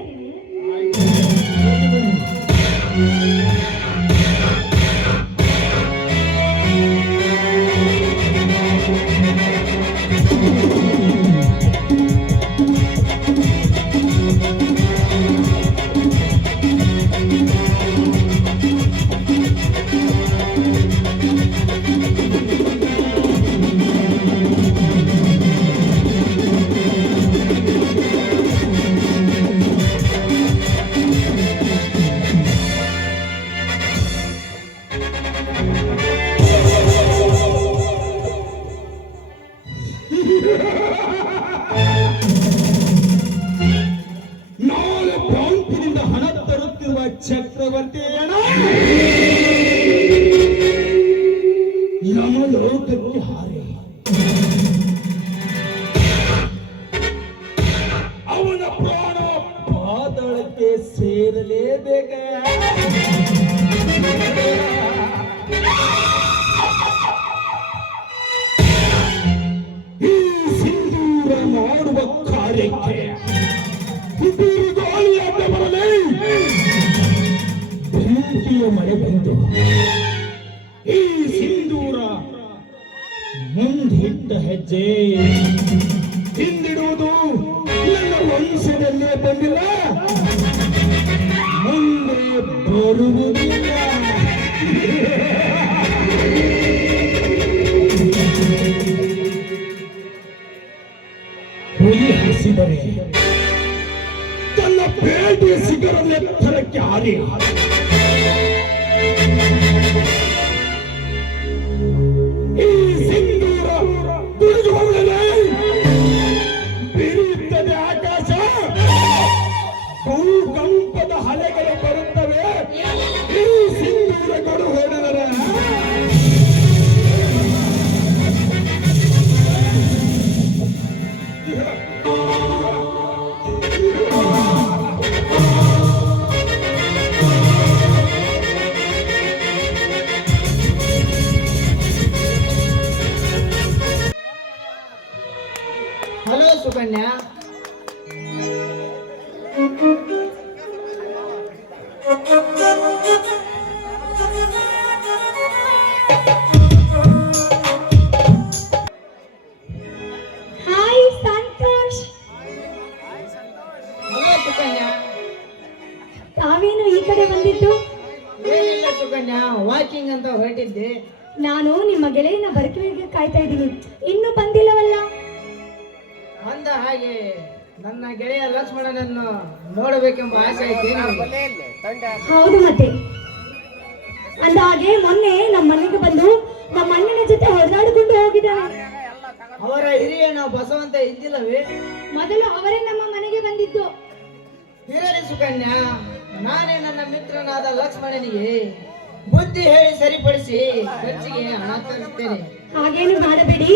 ನಾಳೆ ಬ್ಯಾಂಕಿನಿಂದ ಹಣ ತರುತ್ತಿರುವ ಚಕ್ರವರ್ತಿ ಹಣ ಯಮಲೋಕಕ್ಕೆ ಹಾರಿ ಅವನ ಪ್ರಾಣ ಪಾತಾಳಕ್ಕೆ ಸೇರಲೇಬೇಕ. ಈ ಸಿಂಧೂರ ಮಾಡುವ ಕಾರ್ಯಕ್ಕೆ ಬಿರುಗಾಳಿಯಾಟ ಬರಲಿ. ಬೆಂಕಿಯ ಮಳೆ ಬಂದು ಈ ಸಿಂಧೂರ ಮುಂದಿಟ್ಟ ಹೆಜ್ಜೆ ಹಿಂದಿಡುವುದು ನನ್ನ ವಂಶದಲ್ಲೇ ಬಂದಿಲ್ಲ, ಮುಂದೆ ಬರುವುದಿಲ್ಲ. ಹುಲಿ ಹಸಿದರೆ ತನ್ನ ಬೇಟೆಯ ಶಿಖರನೆತ್ತರಕ್ಕೆ ಹಾರಿ ಈ ಸಿಂಧೂರ ತುಳಿದು ಹೋಗಲೇ ಬಿರಿಯುತ್ತದೆ ಆಕಾಶ. ಭೂಕಂಪದ ಅಲೆಗಳು ಬರುತ್ತವೆ. ಈ ಸಿಂಧೂರ ಗಡು ಹೊಡೆದರೆ hello Sukanya. Hi Santosh. Hello Sukanya. ತಾವೇನು ಈ ಕಡೆ ಬಂದಿದ್ದು? ಏನಿಲ್ಲ ಸುಕನ್ಯಾ, ವಾಕಿಂಗ್ ಅಂತ ಹೊರಟಿದ್ದೆ. ನಾನು ನಿಮ್ಮ ಗೆಳೆಯನ ಬರುವಿಕೆಗೆ ಕಾಯ್ತಾ ಇದ್ದೀನಿ. ಇನ್ನೂ ಬಂದಿಲ್ಲವಲ್ಲ? ಅಂದ ಹಾಗೆ ನನ್ನ ಗೆಳೆಯ ಲಕ್ಷ್ಮಣನನ್ನು ನೋಡಬೇಕೆಂಬ ಆಸೆ ಐತೆ. ಹೌದು, ಮತ್ತೆ ಅಂದ ಹಾಗೆ ಮೊನ್ನೆ ನಮ್ಮ ಮನೆಗೆ ಬಂದು ನಮ್ಮ ಅಣ್ಣನ ಜೊತೆ ಹೊಡೆದಾಡಿಕೊಂಡು ಹೋಗಿದ್ದಾನೆ. ಅವರ ಹಿರಿಯಣ್ಣ ಬಸವಂತ ಇದ್ದಿಲ್ಲವೇ? ಮೊದಲು ಅವರೇ ನಮ್ಮ ಮನೆಗೆ ಬಂದಿದ್ದು. ಇರಲಿ ಸುಕನ್ಯಾ, ನಾನೇ ನನ್ನ ಮಿತ್ರನಾದ ಲಕ್ಷ್ಮಣನಿಗೆ ಬುದ್ಧಿ ಹೇಳಿ ಸರಿಪಡಿಸಿ ಖರ್ಚಿಗೆ ಹಣ ತರುತ್ತೇನೆ. ಹಾಗೇನು ಮಾಡಬೇಡಿ,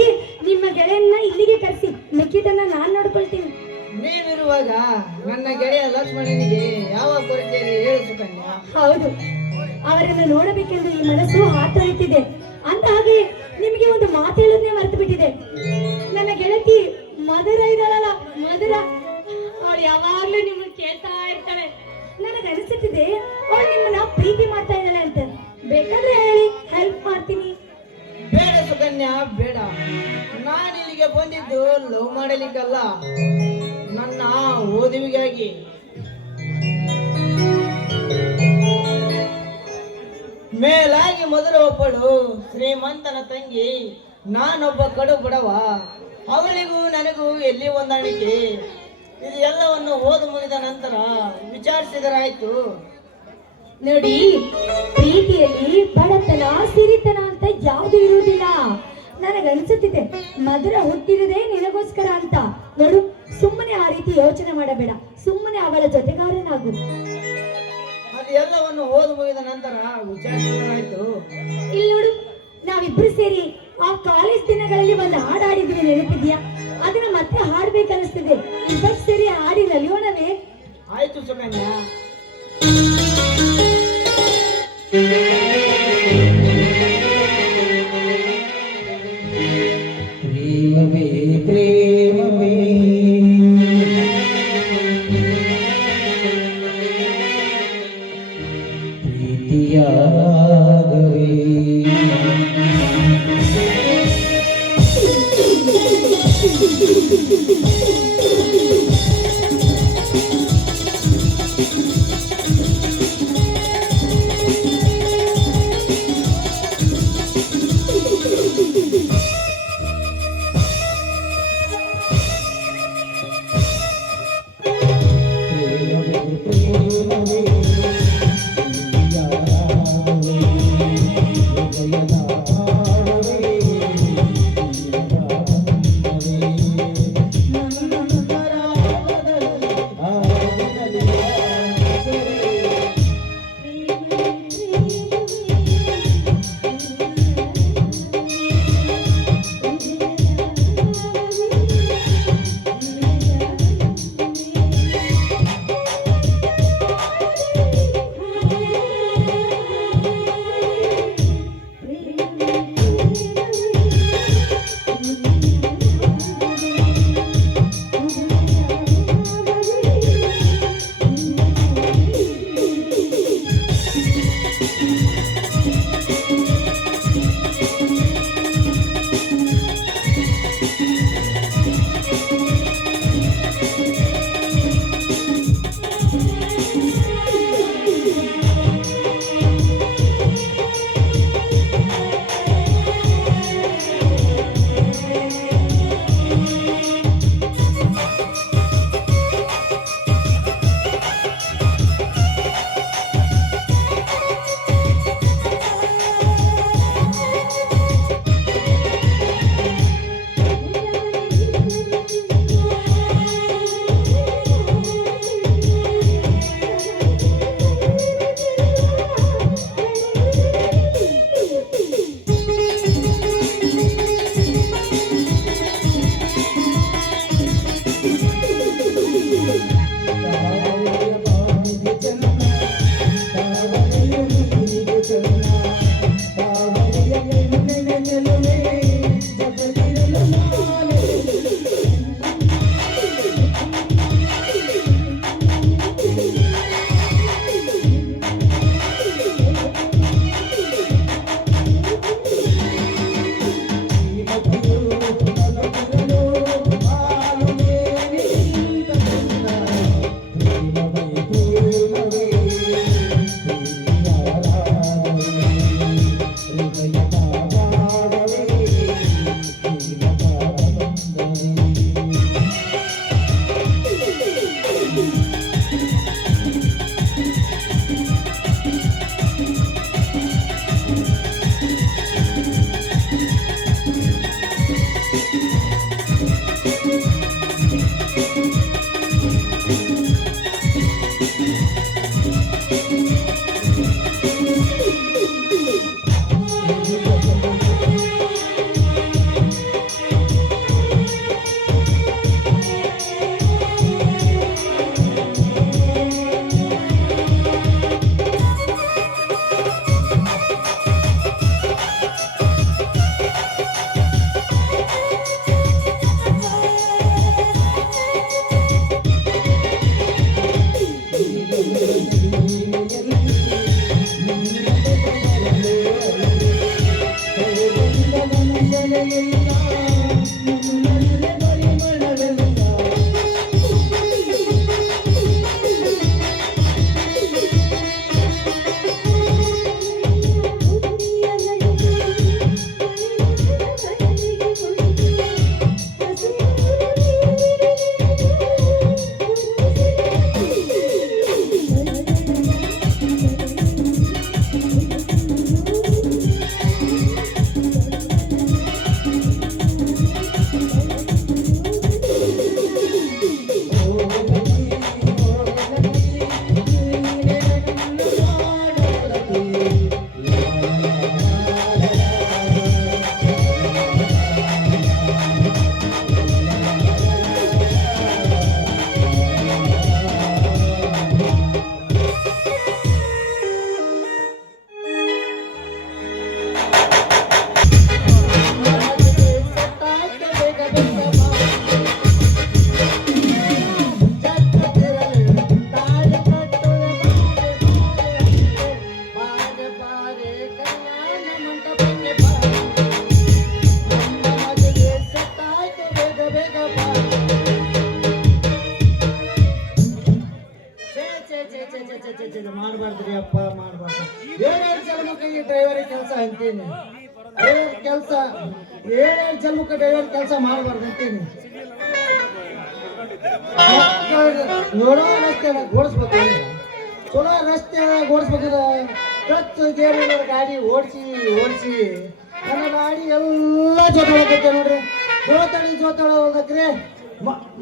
ನಿಮ್ಮ ಗೆಳೆಯನ್ನ ಇಲ್ಲಿಗೆ ಕರೆಸಿ, ಮಿಕ್ಕಿದನ್ನ ನಾನ್ ನೋಡ್ಕೊಳ್ತೀನಿ. ನೀವಿರುವಾಗ ನನ್ನ ಗೆಳೆಯ ಲಕ್ಷ್ಮಣನಿಗೆ ಯಾವ ಕೊರತೆ ಇದೆ ಹೇಳು ಸುಕನ್ಯಾ. ಹೌದು, ಅವರನ್ನು ನೋಡಬೇಕೆಂದು ಈ ಮನಸ್ಸು ಹಾತೊರೆಯುತ್ತಿದೆ. ಅಂದ ಹಾಗೆ ನಿಮಗೆ ಒಂದು ಮಾತು ಹೇಳೋದನ್ನೇ ಮರೆತು ಬಿಟ್ಟಿದೆ. ನನ್ನ ಗೆಳತಿ ಮಧುರ ಇದ್ದಾಳಲ್ಲ, ಮಧುರ, ಅವಳು ಯಾವಾಗ್ಲೂ ನಿಮ್ಮನ್ನ ಕೇಳ್ತಾ ಇರ್ತಾಳೆ. ನನಗೆ ಅನಿಸುತ್ತಿದೆ ಅವಳು ನಿಮ್ಮನ್ನ ಪ್ರೀತಿ ಮಾಡ್ತಾ ಇದ್ದಾಳೆ ಅಂತ. ಬೇಕಾದ್ರೆ ಹೇಳಿ, ಹೆಲ್ಪ್ ಮಾಡ್ತೀನಿ. ಬೇಡ ಸುಕನ್ಯಾ, ಬೇಡ. ನಾನು ಇಲ್ಲಿಗೆ ಬಂದಿದ್ದು ಲವ್ ಮಾಡಲಿಕ್ಕಲ್ಲ, ನನ್ನ ಓದುವಿಗಾಗಿ. ಮೇಲಾಗಿ ಮಧುರ ಒಬ್ಬಳು ಶ್ರೀಮಂತನ ತಂಗಿ, ನಾನೊಬ್ಬ ಕಡು ಬಡವ. ಅವಳಿಗೂ ನನಗೂ ಎಲ್ಲಿ ಹೊಂದಾಣಿಕೆ? ಇದು ಎಲ್ಲವನ್ನು ಓದು ಮುಗಿದ ನಂತರ ವಿಚಾರಿಸಿದರಾಯ್ತು. ನೋಡಿ, ಪ್ರೀತಿಯಲ್ಲಿ ಬಡತನ ಸಿರಿತನ ಅಂತ ಯಾವುದು ಇರುವುದಿಲ್ಲ. ನನಗನ್ಸುತ್ತಿದೆ ಮಧುರ ಹುಟ್ಟಿರುವುದೇ ನಿನಗೋಸ್ಕರ ಅಂತ. ನೋಡು, ಸುಮ್ಮನೆ ಆ ರೀತಿ ಯೋಚನೆ ಮಾಡಬೇಡ, ಸುಮ್ಮನೆ ಅವಳ ಜೊತೆಗಾರನಾಗು. ಅದು ಎಲ್ಲವನ್ನು ಓದು ಮುಗಿದ ನಂತರ ವಿಚಾರಿಸಿದರಾಯ್ತು. ಇಲ್ಲಿ ನೋಡು, ನಾವಿಬ್ರು ಸೇರಿ ಆ ಕಾಲೇಜ್ ದಿನಗಳಲ್ಲಿ ಒಂದು ಹಾಡು ಹಾಡಿದ್ವಿ, ನೆನಪಿದ್ಯಾ? ಅದನ್ನ ಮತ್ತೆ ಹಾಡ್ಬೇಕನ್ನಿಸ್ತಿದೆ. ಇಬ್ಬರು ಸೇರಿ ಹಾಡಿ ನಲಿಯೋಣವೇ? ಆಯ್ತು ಸುಕನ್ಯಾ. ಪ್ರೇಮವೇ ಪ್ರೇಮವೇ ಪ್ರೀತಿಯಾಗವೇ ನನ್ನ ಮಾಡ್ಬಾರ್ದ್ರಿ ಅಪ್ಪ ಮಾಡ್ಬಾರ್ದು. ಏನೇನು ಜನ್ಮಕ್ಕೆ ಈ ಡ್ರೈವರ್ ಕೆಲಸ ಅಂತೀನಿ, ಕೆಲಸ ಏನೇನು ಜನ್ಮಕ್ಕೆ ಡ್ರೈವರ್ ಕೆಲಸ ಮಾಡಬಾರ್ದು ಅಂತೀನಿ. ನೋಡೋ ರಸ್ತೆ ಓಡಿಸ್ಬೇಕು, ಚಲೋ ರಸ್ತೆ ಓಡಿಸ್ಬೇಕಂದ್ರೆ ಕಚ್ಚು ಗೇರ್ ಗಾಡಿ ಓಡಿಸಿ ನನ್ನ ಗಾಡಿ ಎಲ್ಲ ಜೊತೆ ನೋಡ್ರಿ. ಜೋತಾಳ ಹೋಗ್ಬೇಕ್ರಿ,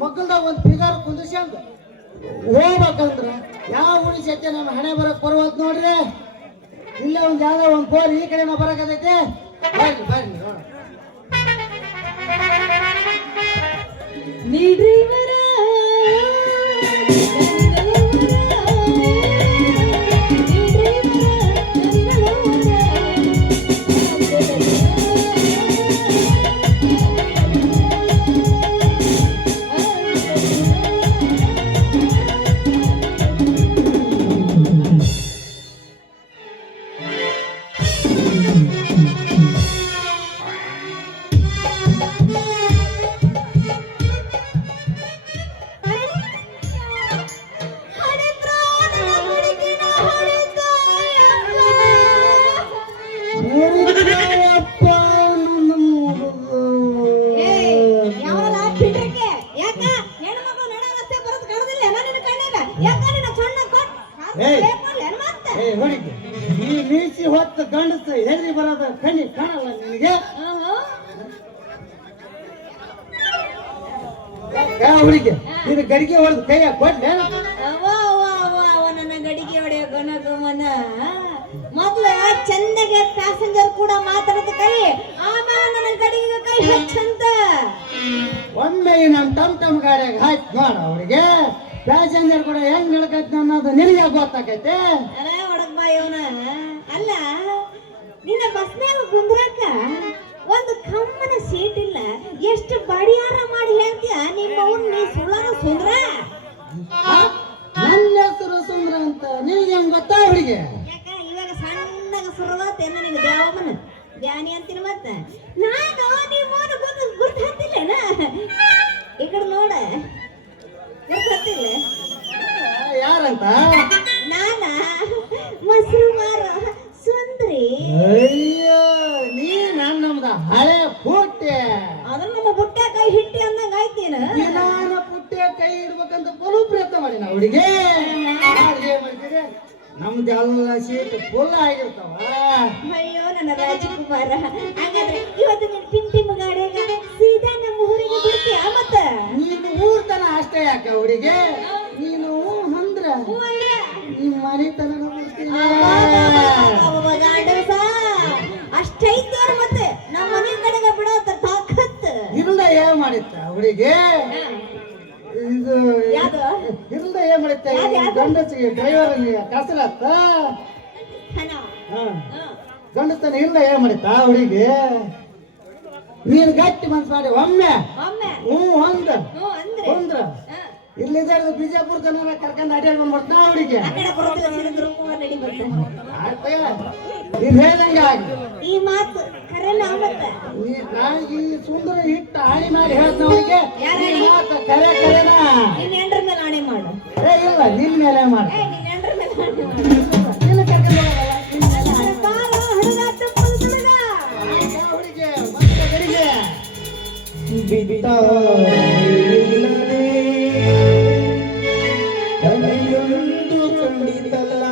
ಮಕ್ಕಳ್ದಾಗ ಒಂದು ಫಿಗರ್ ಕುಂದಿಸ್ಕೊಂಡ್ ಹೋಗ್ಬೇಕಂದ್ರ ಯಾವ ಉಳಿಸೈತೆ ನಮ್ಮ ಹಣೆ ಬರಕ್ ಬರುವಂತ ನೋಡ್ರಿ. ಇಲ್ಲ ಒಂದ್ ಯಾವ್ದೋ ಒಂದ್ ಫೋನ್ ಈ ಕಡೆ ಬರಕತೈತೆ. ಬರ್ರಿ ನೀ ಡ್ರೈವರ ಈ ಮೀಸಿ ಹೊತ್ತು ಗಂಡಸ ಹೆದರಿ ಬರೋದ ಕಣ್ಣಿ ಕಾಣಲ್ಲ ನಿನಗೆ? ಹುಡುಗಿ ನೀನು ಗಡಿಗೆ ಹೊಡೆದು ಕೈಯ ಕೊಡ್ಲೆ? ನನ್ನ ಗಡಿಗೆ ಹೊಡೆಯ ಗಣಗಮನ ಮೊದ್ಲ ಚಂದಗೆ ಪ್ಯಾಸೆಂಜರ್ ಕೂಡ ಮಾತಾಡದ ಕೈ, ಆಮೇಲೆ ನನ್ನ ಗಡಿಗೆ ಕೈ ಹಚ್ಚಂತ. ಒಮ್ಮೆ ನಮ್ಮ ಟಮ್ ಗಾಡಿಯಾಗ ಹಾಕಿ ನೋಡ ಅವ್ರಿಗೆ ಪ್ಯಾಸೆಂಜರ್ ಕೂಡ ಹೆಂಗ್ ನಡ್ಕೈತಿ ಅನ್ನೋದು ನಿನಗೆ ಗೊತ್ತಾಕೈತೆ. ಒಡಗ್ ಬಾಯವನ ಅಲ್ಲ, ನಿನ್ನ ಬಸ್ನಾಗ ಕುಂದ್ರಾಕ ಒಂದು ಕಮ್ಮನ ಸೀಟ್ ಇಲ್ಲ, ಎಷ್ಟು ಬಡಿಯಾರ ಮಾಡಿ ಹೇಳ್ತೀಯ ನಿಮ್ಮ ನೀ ಸುಳ್ಳನ ಸುಂದ್ರ. ನನ್ನ ಹೆಸರು ಸುಂದ್ರ ಅಂತ ನಿನಗೆ ಹೆಂಗ್ ಗೊತ್ತಾ ಹುಡುಗಿ? ಯಾಕ ಇವಾಗ ಸಣ್ಣಗ ಸುರುವಾತೇನ ನಿನ್ನ ದೇವಮ್ಮನ ಧ್ಯಾನಿ ಅಂತೀನಿ. ಮತ್ತ ನಾನು ನಿಮ್ಮವನು ಗುರ್ತು ಹತ್ತಿಲ್ಲೇನ? ಈ ಕಡೆ ನೋಡ, ಗುರ್ತು ಹತ್ತಿಲ್ಲ ಯಾರಂತ? ನಾನ ಮೊಸರು ಮಾರ ಸುಂದ್ರಿ. ಅಯ್ಯೋ ನೀ ನಮ್ಮದ ಹಳೆ ಪುಟ್ಟೆ. ಅದನ್ನ ನಮ್ಮ ಬುಟ್ಟೆ ಕೈ ಹಿಟ್ಟಿ ಅಂದಂಗ ಆಯ್ತೇನ? ದಿನಾನ ಪುಟ್ಟೆ ಕೈ ಇಡ್ಬೇಕಂತ ಬಲು ಪ್ರಯತ್ನ ಮಾಡಿ ನಾವು ಹುಡುಗಿ ಮಾಡ್ತೀರಿ. ನಮ್ದೆಲ್ಲ ಸೀಟ್ ಫುಲ್ ಆಗಿರ್ತಾವ. ಅಯ್ಯೋ ನನ್ನ ರಾಜಕುಮಾರ, ಹಾಗಾದ್ರೆ ಇವತ್ತು ನೀನ್ ಟಿಮ್ ಗಾಡಿಯಾಗ ಸೀದಾ ನಮ್ಮ ಊರಿಗೆ ಬಿಡ್ತೀಯ? ಮತ್ತ ನೀನು ಊರ್ ತನ ಅಷ್ಟೇ ಯಾಕ ಹುಡುಗಿ? ನೀನು ಅಂದ್ರ ನಿಮ್ಮ ಮನೆ ತನಕ ಬಿಡ್ತೀನಿ. ಅಷ್ಟೈತವ್ರ ಮತ್ತೆ ನಮ್ಮ ಮನೆ ಕಡೆಗೆ ಬಿಡೋತ ತಾಕತ್ ಇಲ್ದ ಏನ್ ಮಾಡಿತ್ತ ಹುಡುಗಿ? ಇದು ಯಾವ್ದು ಇಲ್ದ ಏನ್ ಮಾಡಿತ್ತ? ಗಂಡಸಿಗೆ ಡ್ರೈವರ್ ಕಸರತ್ತ ಗಂಡಸ್ತನ ಇಲ್ದ ಏನ್ ಮಾಡಿತ್ತ ಹುಡುಗಿ? ನೀನು ಗಟ್ಟಿ ಮನ್ಸ್ ಮಾಡಿ ಒಮ್ಮೆ ಅಂದ್ರ ಇಲ್ಲಿದ್ದ ಬಿಜಾಪುರ ತನ ಕರ್ಕೊಂಡು ಅಡ್ಯಾಡ್ ಬಂದ್ಬಿಡ್ತಾ ಹುಡುಗಿ. ನೀನ್ ಹೇಳ್ದಂಗ ಈ ಮಾತು ಕರೆನ ಈ ಸುಂದರ ಹಿಟ್ಟ ಹಾನಿ ಮಾಡಿ ಹೇಳ್ದ ಅವನಿಗೆ ಮಾತು ಕರೆನಾ? ನಿನ್ನ ಹೆಂಡ್ರ ಮೇಲೆ ಆಣೆ ಮಾಡು. ಇಲ್ಲ ನಿನ್ ಮೇಲೆ ಮಾಡ. ನಿನ್ನ ಹೆಂಡ್ರ ಮೇಲೆ ಆಣೆ ಮಾಡು. ನಿನ್ನ ಕರ್ಕೊಂಡು ಹುಡುಗಿ ಮತ್ತೆ ಗಡಿಗೆ ಕನೆಯೊಂದು ಕಂಡಿತಲ್ಲ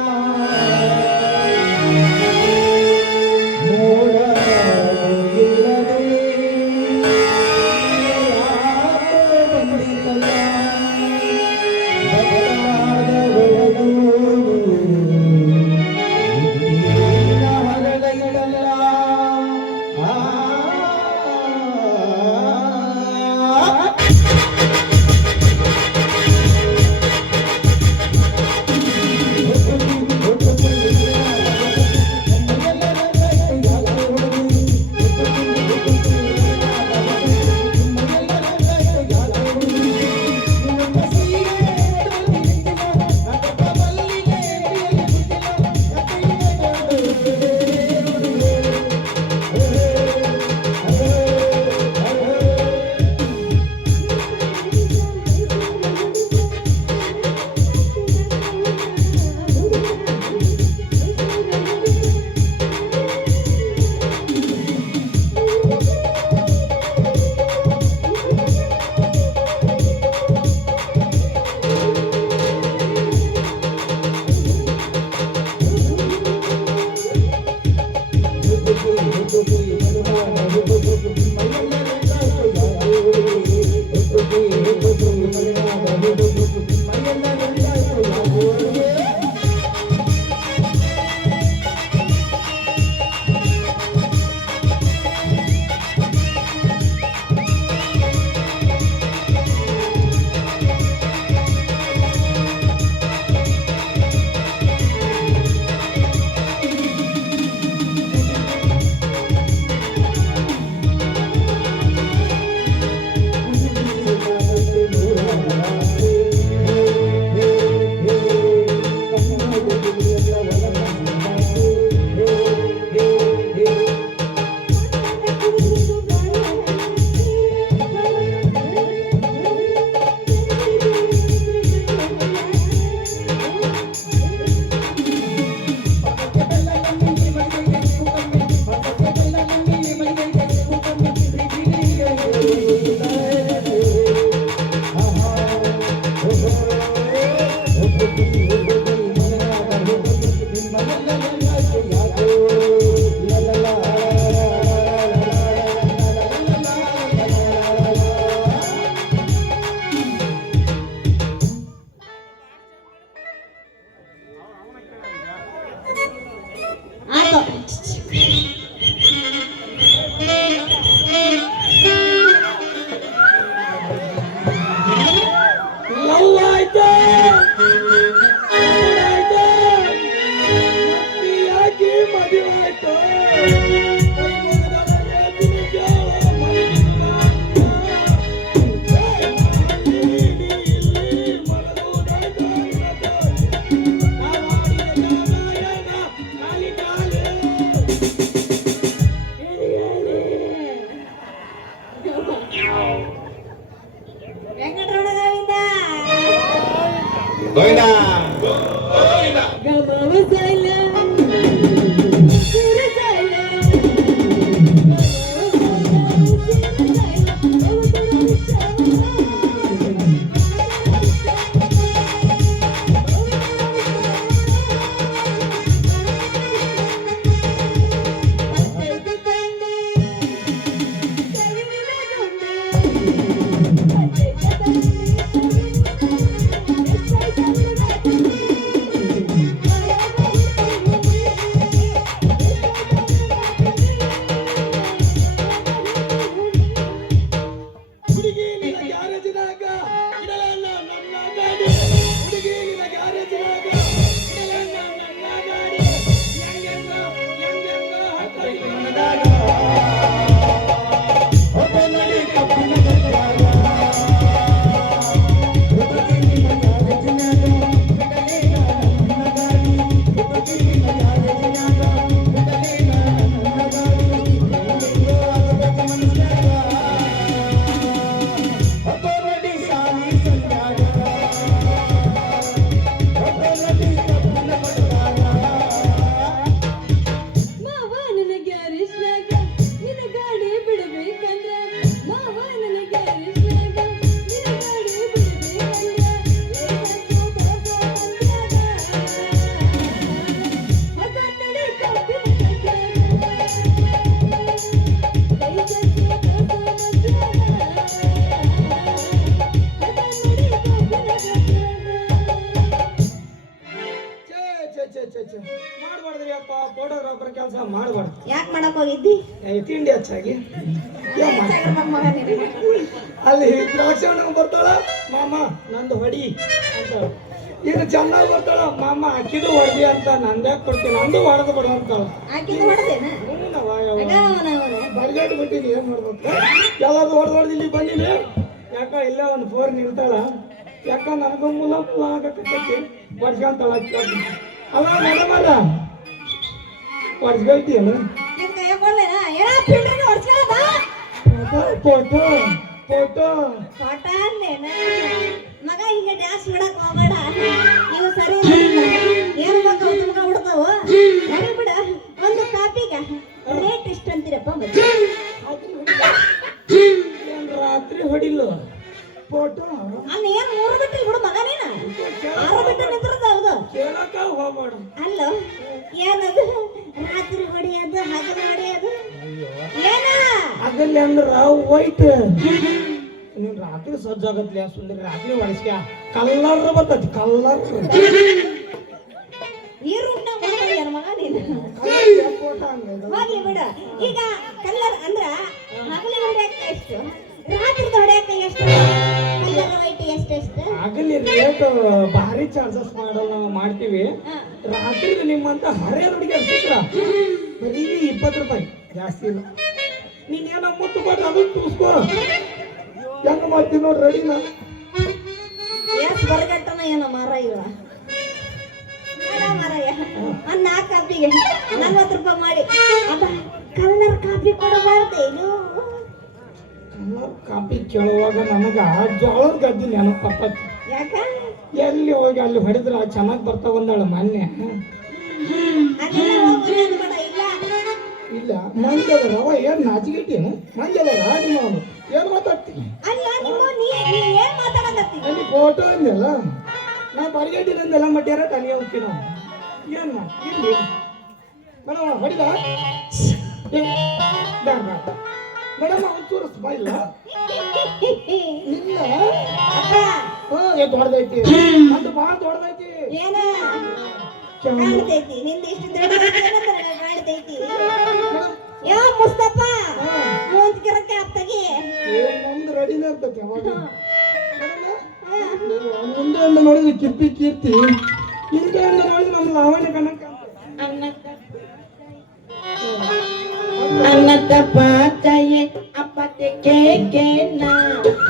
ಮೋಡ ಇಲ್ಲದೆ ಬಂದಿತಲ್ಲ ಬದಲಾದವನು ಆಯ್ತು ಲವ್ ಆಯ್ತು ಯಾಕೆ ಮದುವೆ ಆಯ್ತು ವೆಂಕಟರಮಣ ಗೋವಿಂದ ಗೋವಿಂದ ಗಮವ ಸೈಲ ಸುರ ಸೈಲ ಮಾಡ್ಬಾರ್ದ್ರಿ ಅಪ್ಪ ಫೋಟೋಗ್ರಾಫರ್ ಕೆಲಸ ಮಾಡ್ಬಾರ್ದು ಯಾಕೆ ಮಾಡಕ್ ಹೋಗಿದ್ದಿ ತಿಂಡಿ ಹೆಚ್ಚಾಗಿ ಅಲ್ಲಿ ದ್ರಾಕ್ಷಣ ಬರ್ತಾಳ ಮಾಮ ನಂದು ಹೊಡಿ ಅಂತ ಇದು ಚೆನ್ನಾಗಿ ಬರ್ತಾಳ ಮಾಮ ಅಕ್ಕಿದು ಹೊಡ್ದಿ ಅಂತ ನಂದೇ ಕೊಡ್ತೀನಿ ನಂದು ಹೊಡೆದು ಬಿಡ ಅಂತಾಳ ಆಕಿಂದ ಹೊಡೆದೇನ ಬರ್ಗಾಟ್ ಬಿಟ್ಟಿನಿ ಏನ್ ಮಾಡ್ಬೇಕು ಎಲ್ಲಾದ್ರು ಹೊಡೆದು ಇಲ್ಲಿ ಬಂದಿನಿ ಯಾಕ ಇಲ್ಲೇ ಒಂದು ಫೋರ್ ನಿಲ್ತಾಳ ಯಾಕ ನನಗೂ ಮುಲ ಮುಲ ಆಗಕ್ಕೆ ಬರ್ಸ್ಕೊಂತಾಳ ಅಲ್ಲ ಮೇಡಮ್ ಅಲ್ಲ ಹೊಡ್ಸ್ಕೊಳ್ತೀಯಲ್ಲ ನಿನ್ ಕೈಯ ಕೊಡ್ಲೇನ ಏನ ಫಿಲ್ಟರ್ ಹೊಡ್ಸ್ಕೊಳ್ಳೋದ ಫೋಟೋ ಫೋಟೋ ಫೋಟ ಅಂದೇನ ಮಗ ಹಿಂಗೆ ಡ್ಯಾನ್ಸ್ ಮಾಡಕ್ ಹೋಗ್ಬೇಡ ನೀವು ಸರಿ ಇರ್ಲಿಲ್ಲ. ಏನ್ ಮಗ ತುಮಕ ಬಿಡ್ತಾವ ಸರಿ ಬಿಡ ಒಂದು ಕಾಪಿಗ ರೇಟ್ ಎಷ್ಟು ಅಂತೀರಪ್ಪ ಮತ್ತೆ ಏನ್ ರಾತ್ರಿ ಹೊಡಿಲ್ಲ ಫೋಟೋ ಅನ್ನ ಏನ್ ಮೂರು ಬಿಟ್ಟು ಬಿಡು ಮಗ ನೀನ 6 ಬಿಟ್ಟು ನಿಂತಿರೋದು ಹೌದು ಕೇಳಕ ಹೋಗ್ಬೇಡ ಅಲ್ಲ ಏನದು ರಾತ್ರಿ ಹೊಡೆಯೋದು ಹಗಲು ಹೊಡೆಯೋದು ಏನ ಅದಲ್ಲಿ ಅಂದ್ರ ವೈಟ್ ನೀನ್ ರಾತ್ರಿ ಸಜ್ಜಾಗತ್ಲೆ ಸುಂದರ ರಾತ್ರಿ ಹೊಡಿಸ್ಕ ಕಲ್ಲರ್ ಬರ್ತೈತಿ ಕಲ್ಲರ್ ಈ ರೂಮ್ನಾಗ ಹೋಗ್ತಾರ ಮಗ ನೀನು ಫೋಟೋ ಅಂದ್ರೆ ಹೋಗ್ಲಿ ಬಿಡ ಈಗ ಕಲ್ಲರ್ ಅಂದ್ರ ಹಗಲಿ ಹೊಡೆಯಕ್ಕೆ ಎಷ್ಟು ರಾತ್ರಿ ಹೊಡೆಯಕ್ಕೆ ಎಷ್ಟು ಕಲ್ಲರ್ ವೈಟ್ ಎಷ್ಟು ಆಗಲಿ ರೇಟ್ ಭಾರಿ ಚಾರ್ಜಸ್ ಮಾಡಲ್ಲ ನಾವು ಮಾಡ್ತೀವಿ ರಾತ್ರಿ ನಿಮ್ಮಂತ ಹರಿಯ ಹುಡುಗಿಯರ್ ಸಿಕ್ಕ್ರ ಬರೀ 20 ರೂಪಾಯಿ ಜಾಸ್ತಿ ಇಲ್ಲ ನೀನ್ ಏನೋ ಮುತ್ತು ಕೊಟ್ಟು ಅದು ತೂಸ್ಕೋ ಹೆಂಗ ಮಾಡ್ತೀವಿ ನೋಡಿ ರೆಡಿನ ಎಷ್ಟು ಬರಗಟ್ಟನ ಏನೋ ಮಾರ ಇವ ಮಾರಾಯ ಒಂದು 4 ಕಾಪಿಗೆ 40 ರೂಪಾಯಿ ಮಾಡಿ ಅದ ಕಲ್ಲರ್ ಕಾಪಿ ಕೊಡಬಾರ್ದೇನು ಕಲರ್ ಕಾಪಿ ಕೇಳುವಾಗ ನನಗ ಜೋಳದ ಗದ್ದಿ ನೆನಪತ್ತೈತಿ ಯಾಕ ಎಲ್ಲಿ ಹೋಗಿ ಅಲ್ಲಿ ಹೊಡೆದ್ರ ಚೆನ್ನಾಗಿ ಬರ್ತಾವ ಅಂದಾಳ ಮೊನ್ನೆ ಅದೆಲ್ಲ ಹೋಗ್ಬಿಡು ಅಂದ್ಬೇಡ, ಇಲ್ಲ ಇಲ್ಲ ಮಂಜದ ರವ ಏನ್ ನಾಚಿಗಿಟ್ಟೇನು ಮಂಜದ ರಾಡಿ ಮಾಡು ಏನ್ ಮಾತಾಡ್ತೀನಿ ಅಲ್ಲ ನೀ ಏನ್ ಮಾತಾಡಕತ್ತಿ ಅಲ್ಲಿ ಫೋಟೋ ಅಂದೆಲ್ಲ ನಾ ಬರಿಗಟ್ಟಿನಂದೆಲ್ಲ ಮಟ್ಯಾರ ತಲೆ ಹೋಗ್ತೀವಿ ನಾವು ಏನ್ ಇಲ್ಲಿ ಮೇಡಮ್ ಹೊಡಿದ ಮೇಡಮ್ ಒಂಚೂರು ಸ್ಮೈಲ್ ಇಲ್ಲ ಅಪ್ಪ ದೊಡ್ಡದೈತಿ ಅದು ಭಾಳ ದೊಡ್ಡದೈತಿ ಏನ ಕಾಣ್ತೈತಿ ನಿಂದ ಇಷ್ಟು ದೊಡ್ಡ ಗೊತ್ತೈತಿ ಯಾ ಮುಸ್ತಫ ಮುಂದ್ಕಿರಕ್ಕೆ ಅಪ್ಪಗೆ ನಮ್ದು ರೆಡಿನ ಇರ್ತೈತಿ ಅವಾಗ ಮುಂದೆಯಿಂದ ನೋಡಿದ್ರೆ ಕಿಪ್ಪಿ ಕೀರ್ತಿ ಹಿಂದೆಯಿಂದ ನೋಡಿದ್ರೆ ನಮ್ಮ ಲಾವಣ್ಯ ಕಣಕ್ಕ ಅನ್ನದ ಪಾತಯೆ ಅಪ್ಪತೆ ಕೇಕೆ ನಾ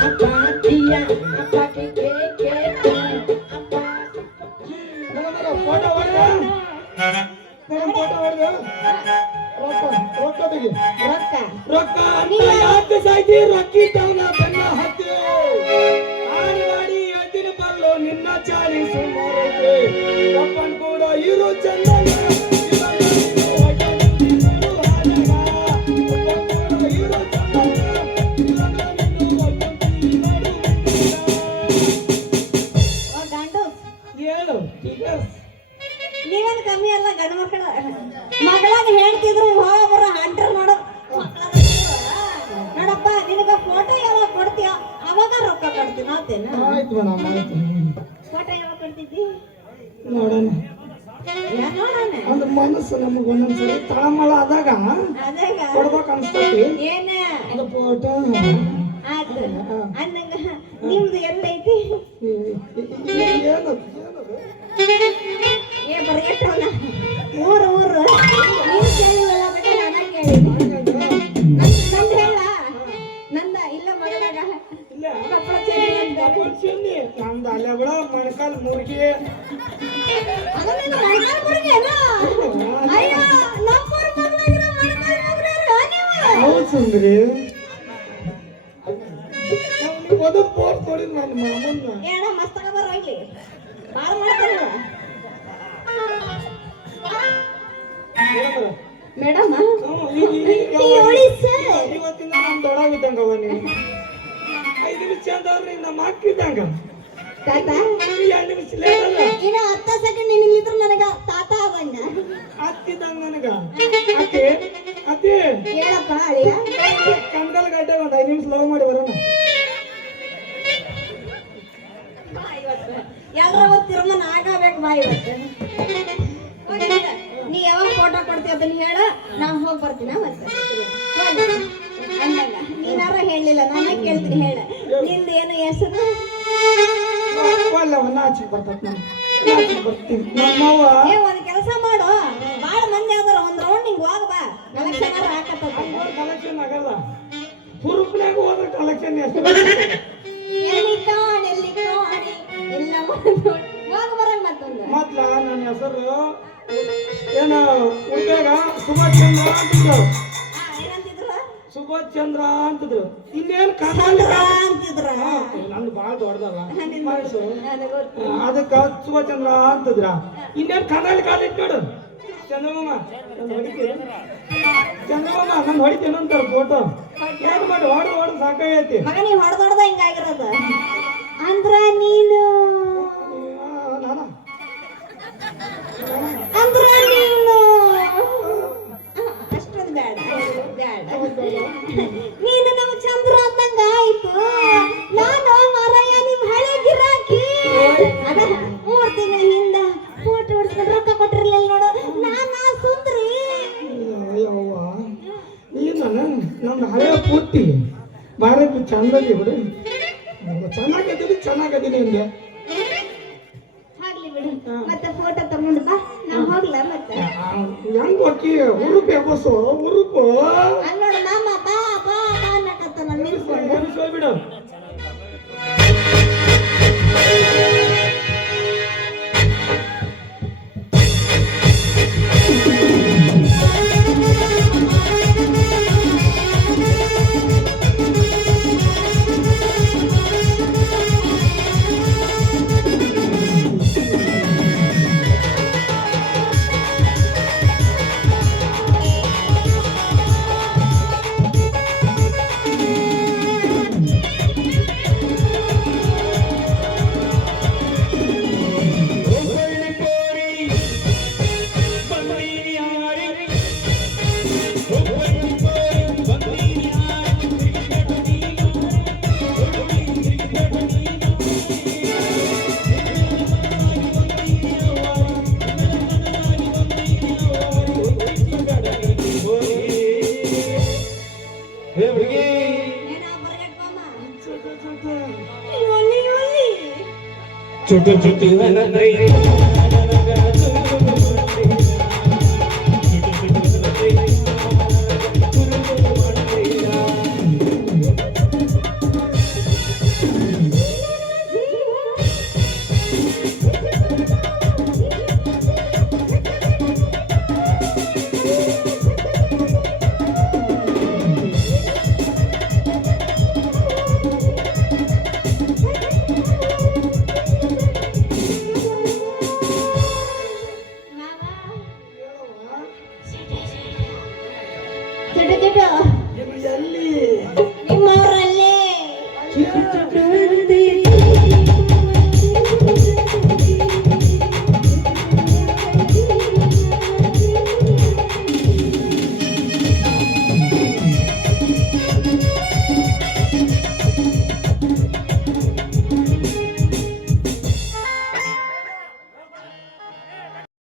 ಅಪ್ಪಾತಿಯ ಅಪ್ಪತೆ ಕೇಕೆ ಅಪ್ಪ ಫೋಟೋ ಹೊಡೆದ ಫೋಟೋ ಹೊಡೆದ ರೊಕ್ಕ ತೆಗಿ ರೊಕ್ಕ ರೊಕ್ಕ ಅಂತ ಯಾಕೆ ಸಾಯ್ತಿ ರೊಕ್ಕಿದ್ದವನ ಬೆನ್ನ ಹತ್ತಿ ಆಡಿ ಎದ್ದಿನ ಬಲ್ಲು ನಿನ್ನ ಚಾಲಿ ಸುಮಾರೈತೆ ಅಪ್ಪನ್ ಕೂಡ ಇರು ಚಂದ ಗಂಡು ಹೇಳು ನೀವೇನು ಕಮ್ಮಿ ಅಲ್ಲ ಗಂಡು ಮಕ್ಕಳ ಮಗಳಾಗ ಹೇಳ್ತಿದ್ರು ಹೋಗ ಬರೋ ಹಂಟರ್ ಮಾಡೋ ನೋಡಪ್ಪ ನಿನಗ ಫೋಟೋ ಯಾವಾಗ ಕೊಡ್ತೀಯ ಅವಾಗ ರೊಕ್ಕ ಕೊಡ್ತೀನಿ ಅಂತೇನ ಆಯ್ತು ಮೇಡಮ್ ಆಯ್ತು ಫೋಟೋ ಯಾವಾಗ ಕೊಡ್ತಿದ್ದಿ ನೋಡೋಣ ನೋಡೋಣ ಅಂದ್ರೆ ಮನಸ್ಸು ನಮಗೆ ಒಂದೊಂದ್ಸರಿ ತಳಮಳ ಆದಾಗ ಅದೇಗ ಕೊಡ್ಬೇಕು ಅನ್ಸ್ತೈತಿ ಏನ ಅದು ಫೋಟೋ ಆಯ್ತು ಅನ್ನಂಗ ನಿಮ್ದು ಎಲ್ಲೈತಿ ಏನದು ಏ ಬರ್ಗೆಟ್ಟವನ ಊರು ನೀನು ಕೇಳಿವಲ್ಲ ಅದಕ್ಕೆ ನಾನು ಕೇಳಿದ್ದೆ ನಂದು ಹೇಳ ನಂದ ಇಲ್ಲ ಮಗನಾಗ ಇಲ್ಲ ಕಪ್ಪಳ ಚೇರಿ ಅಂತ ನಮ್ದು ಅಲ್ಲೇ ಬಿಡ ಮೊಣಕಾಲ್ ಮುರ್ಗಿ ಅದನ್ನ ಮಣಕಾಲ್ ಮುರಿಗೆನಾ ಅಯ್ಯೋ ನಮ್ಮೂರ ಮಗಳಾಗಿರೋ ಮಣಕಾಲ್ ಮುರಿಗ್ಯಾರ ನೀವು ಹೌದು ಸುಂದ್ರಿ ಒಂದು ಫೋನ್ ಕೊಡಿ ನನ್ನ ಮಾಮನ್ನ ಏನ ಮಸ್ತಕ ಬರೋ ಇಲ್ಲಿ ಬಾಳ ಮಾಡ್ತಾರ ಮೇಡಮ್ ಇವತ್ತಿಂದ ನಾನು ದೊಡ್ಡಾಗಿದ್ದಂಗವ ನೀವು 5 ನಿಮಿಷ ಅಂದವ್ರಿ ನಮ್ಮ ಹಾಕಿದ್ದಂಗ ತಾತ 2 ನಿಮಿಷ ಲೇಟ್ ಅಲ್ಲ ಇನ್ನ 10 ಸೆಕೆಂಡ್ ನಿಲ್ಲಿದ್ರು ನನಗ ತಾತ ಆದಂಗ ಹತ್ತಿದ್ದಂಗ ನನಗ ಅತ್ತೆ ಅತ್ತೆ ಹೇಳಪ್ಪ ಅಳಿಯ ಕಂಡಲ್ ಗಡ್ಡೆ ಒಂದು 5 ನಿಮಿಷ ಲವ್ ಮಾಡಿ ಬರೋಣ ಎಲ್ಲರ ತಿರುಮನ ಆಗಬೇಕು ಬಾ ಇವತ್ತು ನೀ ಯಾವಾಗ ಫೋಟೋ ಕೊಡ್ತೀಯ ಅದನ್ನ ಹೇಳ ನಾವು ಹೋಗಿ ಬರ್ತೀನ ಮತ್ತೆ ಅಂದಾಗ ನೀನಾರ ಹೇಳಲಿಲ್ಲ ನಾನೇ ಕೇಳ್ತೀನಿ ಹೇಳ ನಿಂದ ಏನು ಹೆಸರು ನಾಚಿಕ್ ಬರ್ತೈತಿ ನಾಚಿಕ್ ಬರ್ತೀನಿ ನಮ್ಮವ್ವ ಏ ಒಂದ್ ಕೆಲಸ ಮಾಡು ಬಾಳ ಮಂದಿ ಆದ್ರ ಒಂದ್ ರೌಂಡ್ ನಿಂಗ್ ಹೋಗ ಬಾ ಕಲೆಕ್ಷನ್ ಹಾಕತ್ತ ಕಲೆಕ್ಷನ್ ಆಗಲ್ಲ ಹುರುಪ್ನಾಗ ಹೋದ್ರೆ ಕಲೆಕ್ಷನ್ ಎಷ್ಟು ಎಲ್ಲಿ ಕಾಣೆ ಇಲ್ಲ ಹೋಗ ಬರಂಗ್ ಮತ್ತೊಂದು ಮೊದ್ಲ ನನ್ನ ಹೆಸರು ಏನ ಉಳ್ಬೇಗ ಸುಭಾಷ್ ಚಂದ್ರ ಅಂತಿದ್ರು ಏನಂತಿದ್ರು ಸುಭಾಷ್ ಚಂದ್ರ ಅಂತಿದ್ರು ಇನ್ನೇನ್ ಅಂತಿದ್ರ ನಂದು ಬಾಳ ದೊಡ್ಡದಲ್ಲ ನನಗ್ ಮನಸ್ಸು ಗೊತ್ತು. ಅದಕ್ಕ ಸುಭಾಷ್ ಚಂದ್ರ ಅಂತಿದ್ರ ಇನ್ನೇನ್ ಕನ್ನಡ ಕಾಲಿಟ್ ನೋಡು ಚಂದ್ರಮಾಮ ನಾನು ಹೊಡಿತೀನಿ ಚಂದ್ರಮಾಮ ನಾನು ಹೊಡಿತೀನಿ ಅಂತಾರ ಫೋಟೋ ಏನ್ ಮಾಡಿ ಹೊಡೆದು ಸಾಕಾಗೈತಿ ಮಗ ನೀ ಹೊಡೆದೊಡ್ದ ಹಿಂಗಾಗಿರೋದು ಅಂದ್ರ ನೀನು ನಾನ ಅಂದ್ರ ನೀನು ಅಷ್ಟೊಂದು ಬೇಡ ನೀನು ನಮ್ಮ ಚಂದ್ರ ಅಂದಂಗ ಆಯ್ತು ನಾನು ಮರಯ್ಯ ನಿಮ್ ಹಳೆ ಗಿರಾಕಿ ಅದ 3 ತಿಂಗಳ ಹಿಂದ ಫೋಟೋ ಹೊಡ್ಸ್ಕೊಂಡು ರೊಕ್ಕ ಕೊಟ್ಟಿರ್ಲಿಲ್ಲ ನೋಡು ನಾನಾ ಸುಂದ್ರಿ ಯವ್ವ ನೀನು ನಮ್ದು ಹಳೆಯ ಪೂರ್ತಿ ಭಾರತ ಚಂದದಿ ಬಿಡು ಚೆನ್ನಾಗದೀನಿ ಹಿಂದೆ ಆಗ್ಲಿ ಬಿಡು ಮತ್ತೆ ಫೋಟೋ ತಗೊಂಡು ಬಾ ನಾ ಹೋಗ್ಲಾ ಮತ್ತೆ ಹೆಂಗ್ ಹೋಗಿ ಉರುಪು ಎಬ್ಬಸು ಉರುಪು ಅಲ್ಲಿ ನೋಡು ಮಾಮ ಬಾ ಬಾ ಬಾ ಅನ್ನಕತ್ತ ನಾನು ನಿಲ್ಸ್ಕೊಂಡು ಬಿಡು ಚುಟು ಚುಟುವನ ದೈವ ಚಟ ಚಟ ಎಲ್ಲಿ ನಿಮ್ಮವರಲ್ಲೇ ಚುಟು ಚುಟು